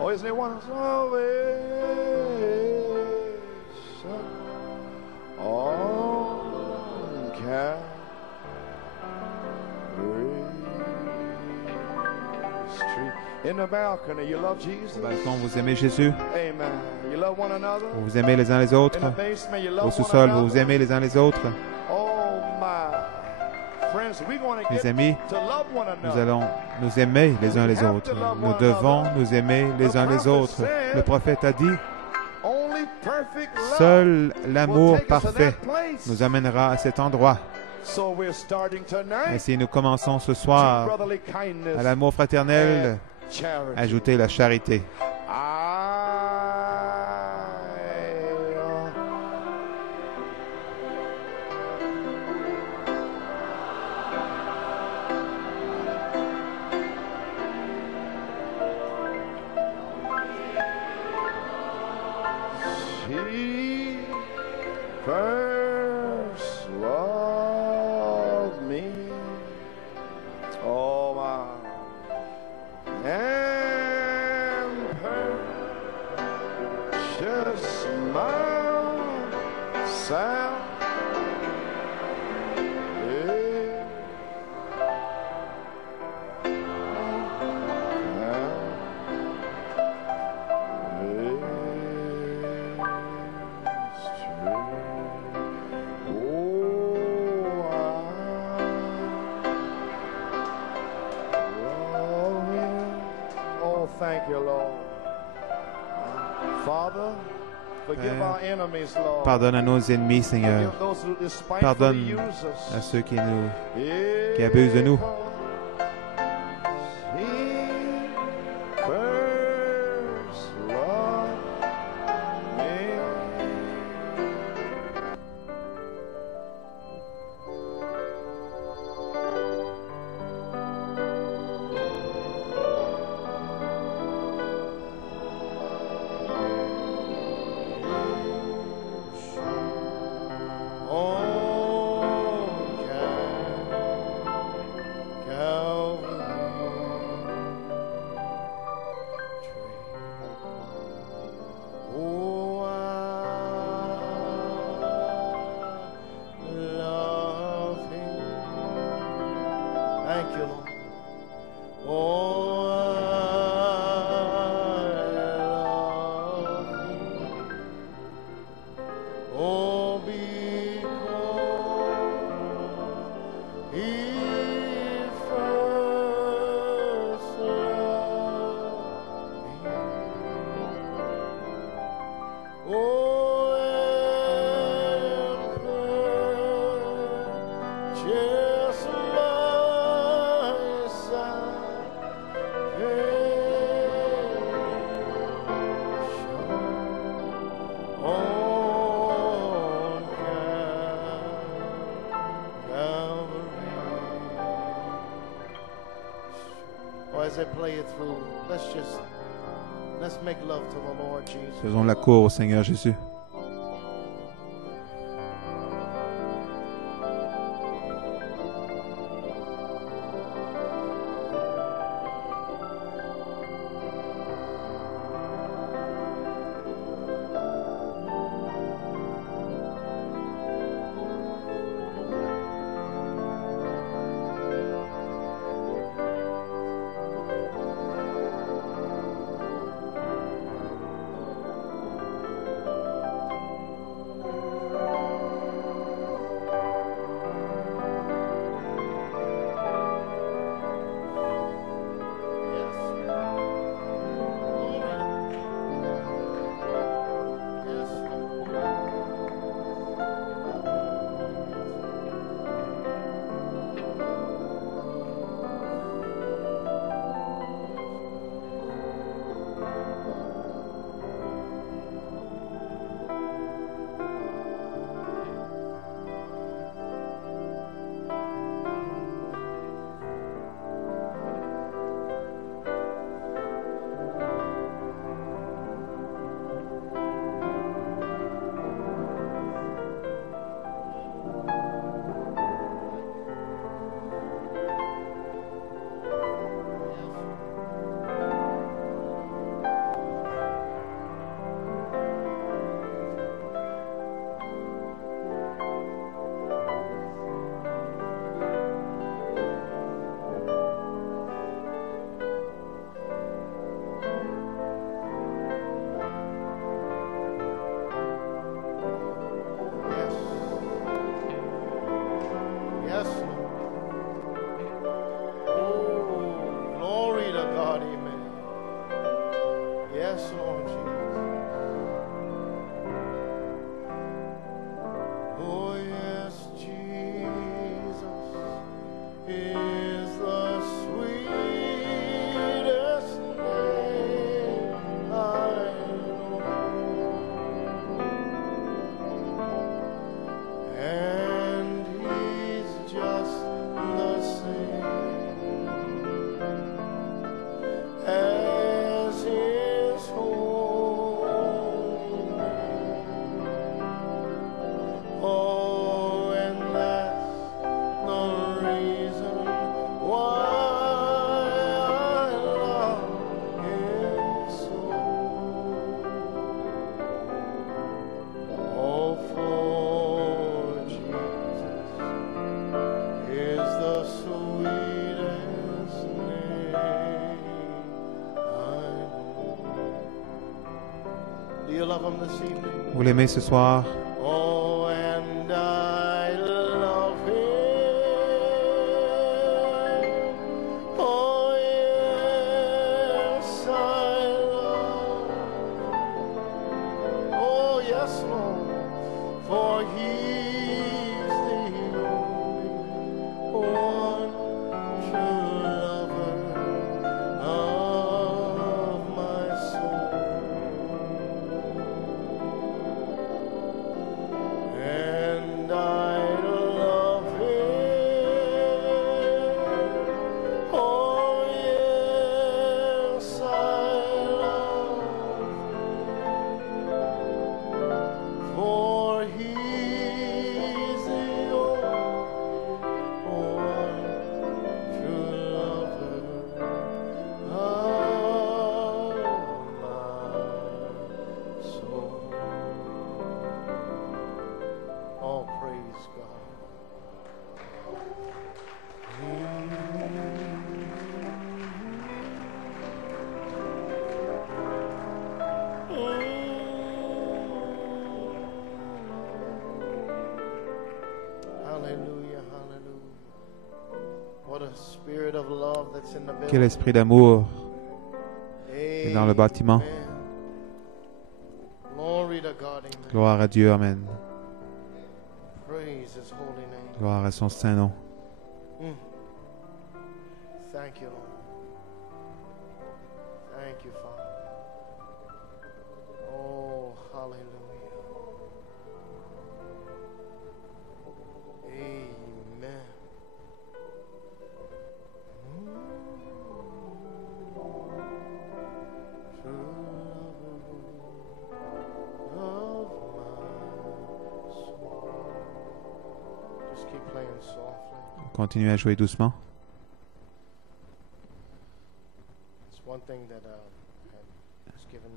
Oh, isn't it one? In the balcony, you love Jesus? Au balcon, vous aimez Jésus? Amen. You love one another? Vous vous aimez les uns les autres? In the basement, you love Au sous-sol, one vous another? vous aimez les uns les autres? Oh my. Friends, we're going to Mes get amis, to love one nous another. allons nous aimer les uns les autres. Nous devons nous aimer les uns les autres. Le prophète a dit, Only perfect love seul will l'amour take us to parfait that place. nous amènera à cet endroit. So we're starting tonight. Ainsi, nous commençons ce to soir brotherly kindness à l'amour fraternel, and charity. ajouter la charité. He first loved me. Oh my. And purchased my salvation. Thank you, Lord. Father, forgive our enemies, Lord. Pardonne à nos ennemis, Seigneur. Forgive those who despitefully Pardonne use us. à ceux qui abusent de nous. He first loved me. Thank you, Lord. Oh, I love you. Oh, because He first loved me. Oh, and purchased as I play it through, let's make love to the Lord Jesus. Faisons la cour au Seigneur Jésus. Vous l'aimez ce soir? Oh, and I love him. Oh, yes, I love him. Oh, yes, Lord, for he's the only one true lover of my soul. And I love him. Oh, yes, I love him. For he's the only one true lover of my soul. Oh, praise God. Hallelujah, hallelujah. What a spirit of love that's in the Quel building. esprit d'amour est dans le bâtiment. Amen. Glory to God, amen. Gloire à Dieu, amen. Praise his holy name. Gloire à son saint nom. Thank you, Lord. Thank you, Father. Oh, hallelujah. Amen. True lover of my soul. Just keep playing softly. Continuez à jouer doucement. It's one thing that I was given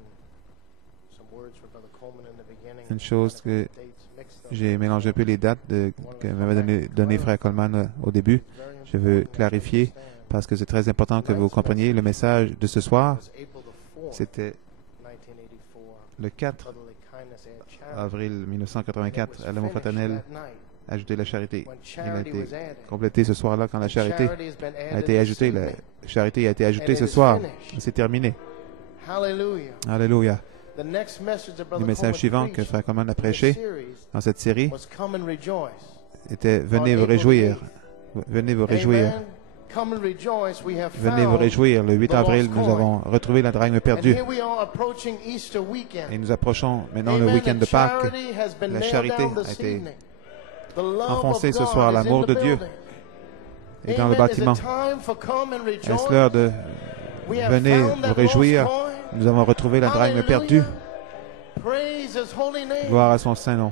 some words for Brother Coleman in the beginning. Une chose que j'ai mélangé un peu les dates que m'avait donné Frère Coleman au début. Je veux clarifier parce que c'est très important que vous compreniez le message de ce soir. C'était le 4 avril 1984 à l'amour fraternel, ajouter la charité. Il a été complété ce soir-là quand la charité a été ajoutée. La charité a été ajoutée ce soir. C'est terminé. Alléluia. Le message suivant que Frère Coleman a prêché dans cette série était « Venez vous réjouir ». Venez vous réjouir. Venez vous réjouir. Le 8 avril, nous avons retrouvé la drachme perdue. Et nous approchons maintenant le week-end de Pâques. La charité a été enfoncée ce soir. L'amour de Dieu est dans le bâtiment. Est-ce l'heure de venez vous réjouir? Nous avons retrouvé la drachme perdue. Gloire à son saint nom.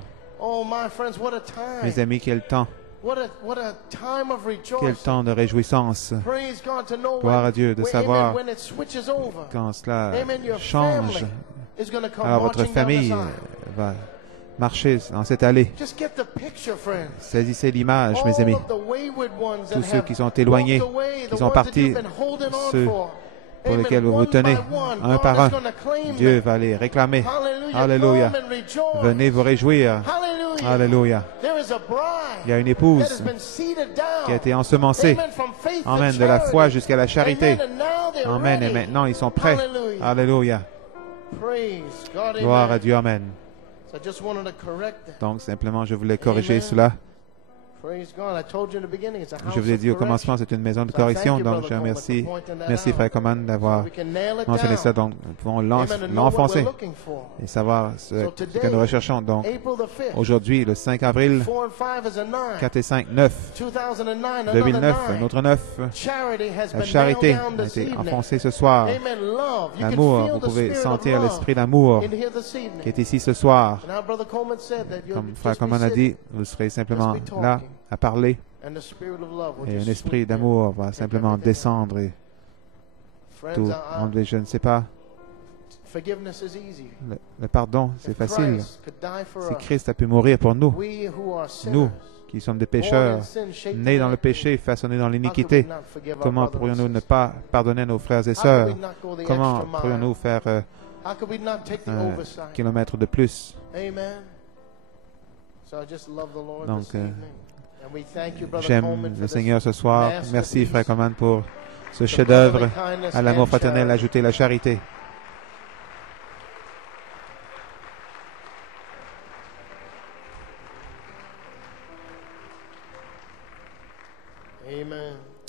Mes amis, quel temps! Quel temps de réjouissance. Gloire à Dieu de savoir quand cela change. Alors votre famille va marcher dans cette allée. Saisissez l'image, mes amis. Tous ceux qui sont éloignés, qui sont partis, ceux pour lesquels vous vous tenez, un par un, Dieu va les réclamer. Alléluia. Venez vous réjouir. Alléluia. Il y a une épouse qui a été ensemencée. Amen. De la foi jusqu'à la charité. Amen. Et maintenant, ils sont prêts. Alléluia. Gloire à Dieu. Amen. Donc, simplement, je voulais corriger cela. Je vous ai dit au commencement, c'est une maison de correction, donc je remercie. Merci, Frère Coleman, d'avoir mentionné ça. Donc, nous pouvons l'enfoncer et savoir ce que nous recherchons. Donc, aujourd'hui, le 5 avril, 4 et 5, 9, 2009, un autre 9. La charité a été enfoncée ce soir. L'amour, vous pouvez sentir l'esprit d'amour qui est ici ce soir. Comme Frère Coleman a dit, vous serez simplement là à parler et un esprit d'amour va simplement descendre et tout enlever. Je ne sais pas. Le pardon, c'est facile. Si Christ a pu mourir pour nous, nous qui sommes des pécheurs, nés dans le péché, façonnés dans l'iniquité, comment pourrions-nous ne pas pardonner nos frères et sœurs? Comment pourrions-nous faire kilomètres de plus. Donc, j'aime le Seigneur ce soir. Merci, Frère Coleman, pour ce chef-d'œuvre à l'amour fraternel, ajouter la charité.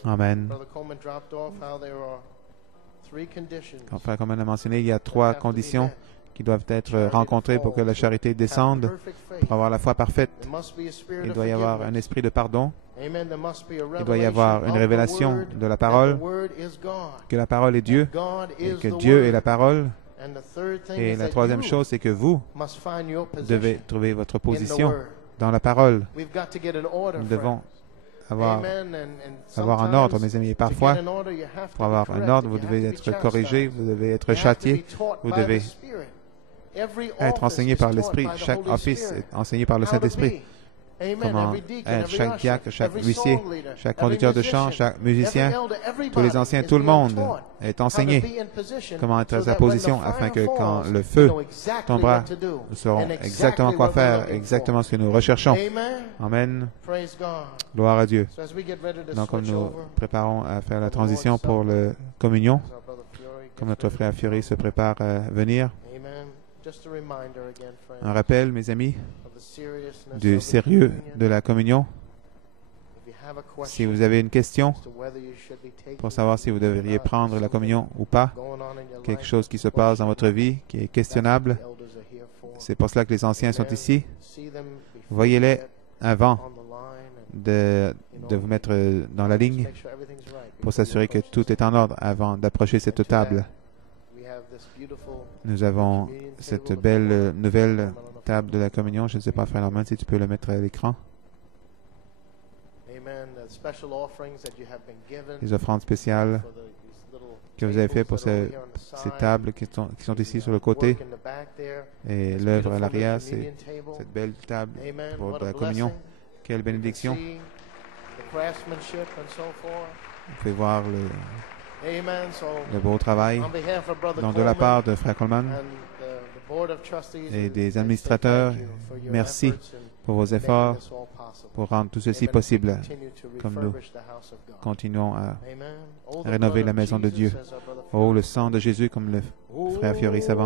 Amen. Comme Frère Coleman a mentionné, il y a 3 conditions qui doivent être rencontrées pour que la charité descende, pour avoir la foi parfaite. Il doit y avoir un esprit de pardon. Il doit y avoir une révélation de la parole, que la parole est Dieu, et que Dieu est la parole. Et la troisième chose, c'est que vous devez trouver votre position dans la parole. Nous devons avoir un ordre, mes amis. Et parfois, pour avoir un ordre, vous devez être corrigé, vous devez être châtié, vous devez être enseigné par l'Esprit. Chaque office est enseigné par le Saint-Esprit. Comment être chaque diacre, chaque huissier, chaque conducteur de chant, chaque musicien, tous les anciens, tout le monde est enseigné comment être à sa position afin que quand le feu tombera, nous saurons exactement quoi faire, exactement ce que nous recherchons. Amen. Gloire à Dieu. Donc, comme nous préparons à faire la transition pour la communion, comme notre frère Fury se prépare à venir, un rappel, mes amis, du sérieux de la communion. Si vous avez une question pour savoir si vous devriez prendre la communion ou pas, quelque chose qui se passe dans votre vie qui est questionnable, c'est pour cela que les anciens sont ici. Voyez-les avant de vous mettre dans la ligne pour s'assurer que tout est en ordre avant d'approcher cette table. Nous avons cette belle nouvelle table de la communion. Je ne sais pas, Frère Norman, si tu peux le mettre à l'écran. Les offrandes spéciales que vous avez faites pour ces tables qui sont ici sur le côté. Et l'œuvre à l'arrière, c'est cette belle table pour la communion. Quelle bénédiction! Vous pouvez voir le beau travail. Donc, de la part de Frère Coleman et des administrateurs, merci pour vos efforts pour rendre tout ceci possible, comme nous continuons à rénover la maison de Dieu. Oh, le sang de Jésus, comme le frère Fury s'avance.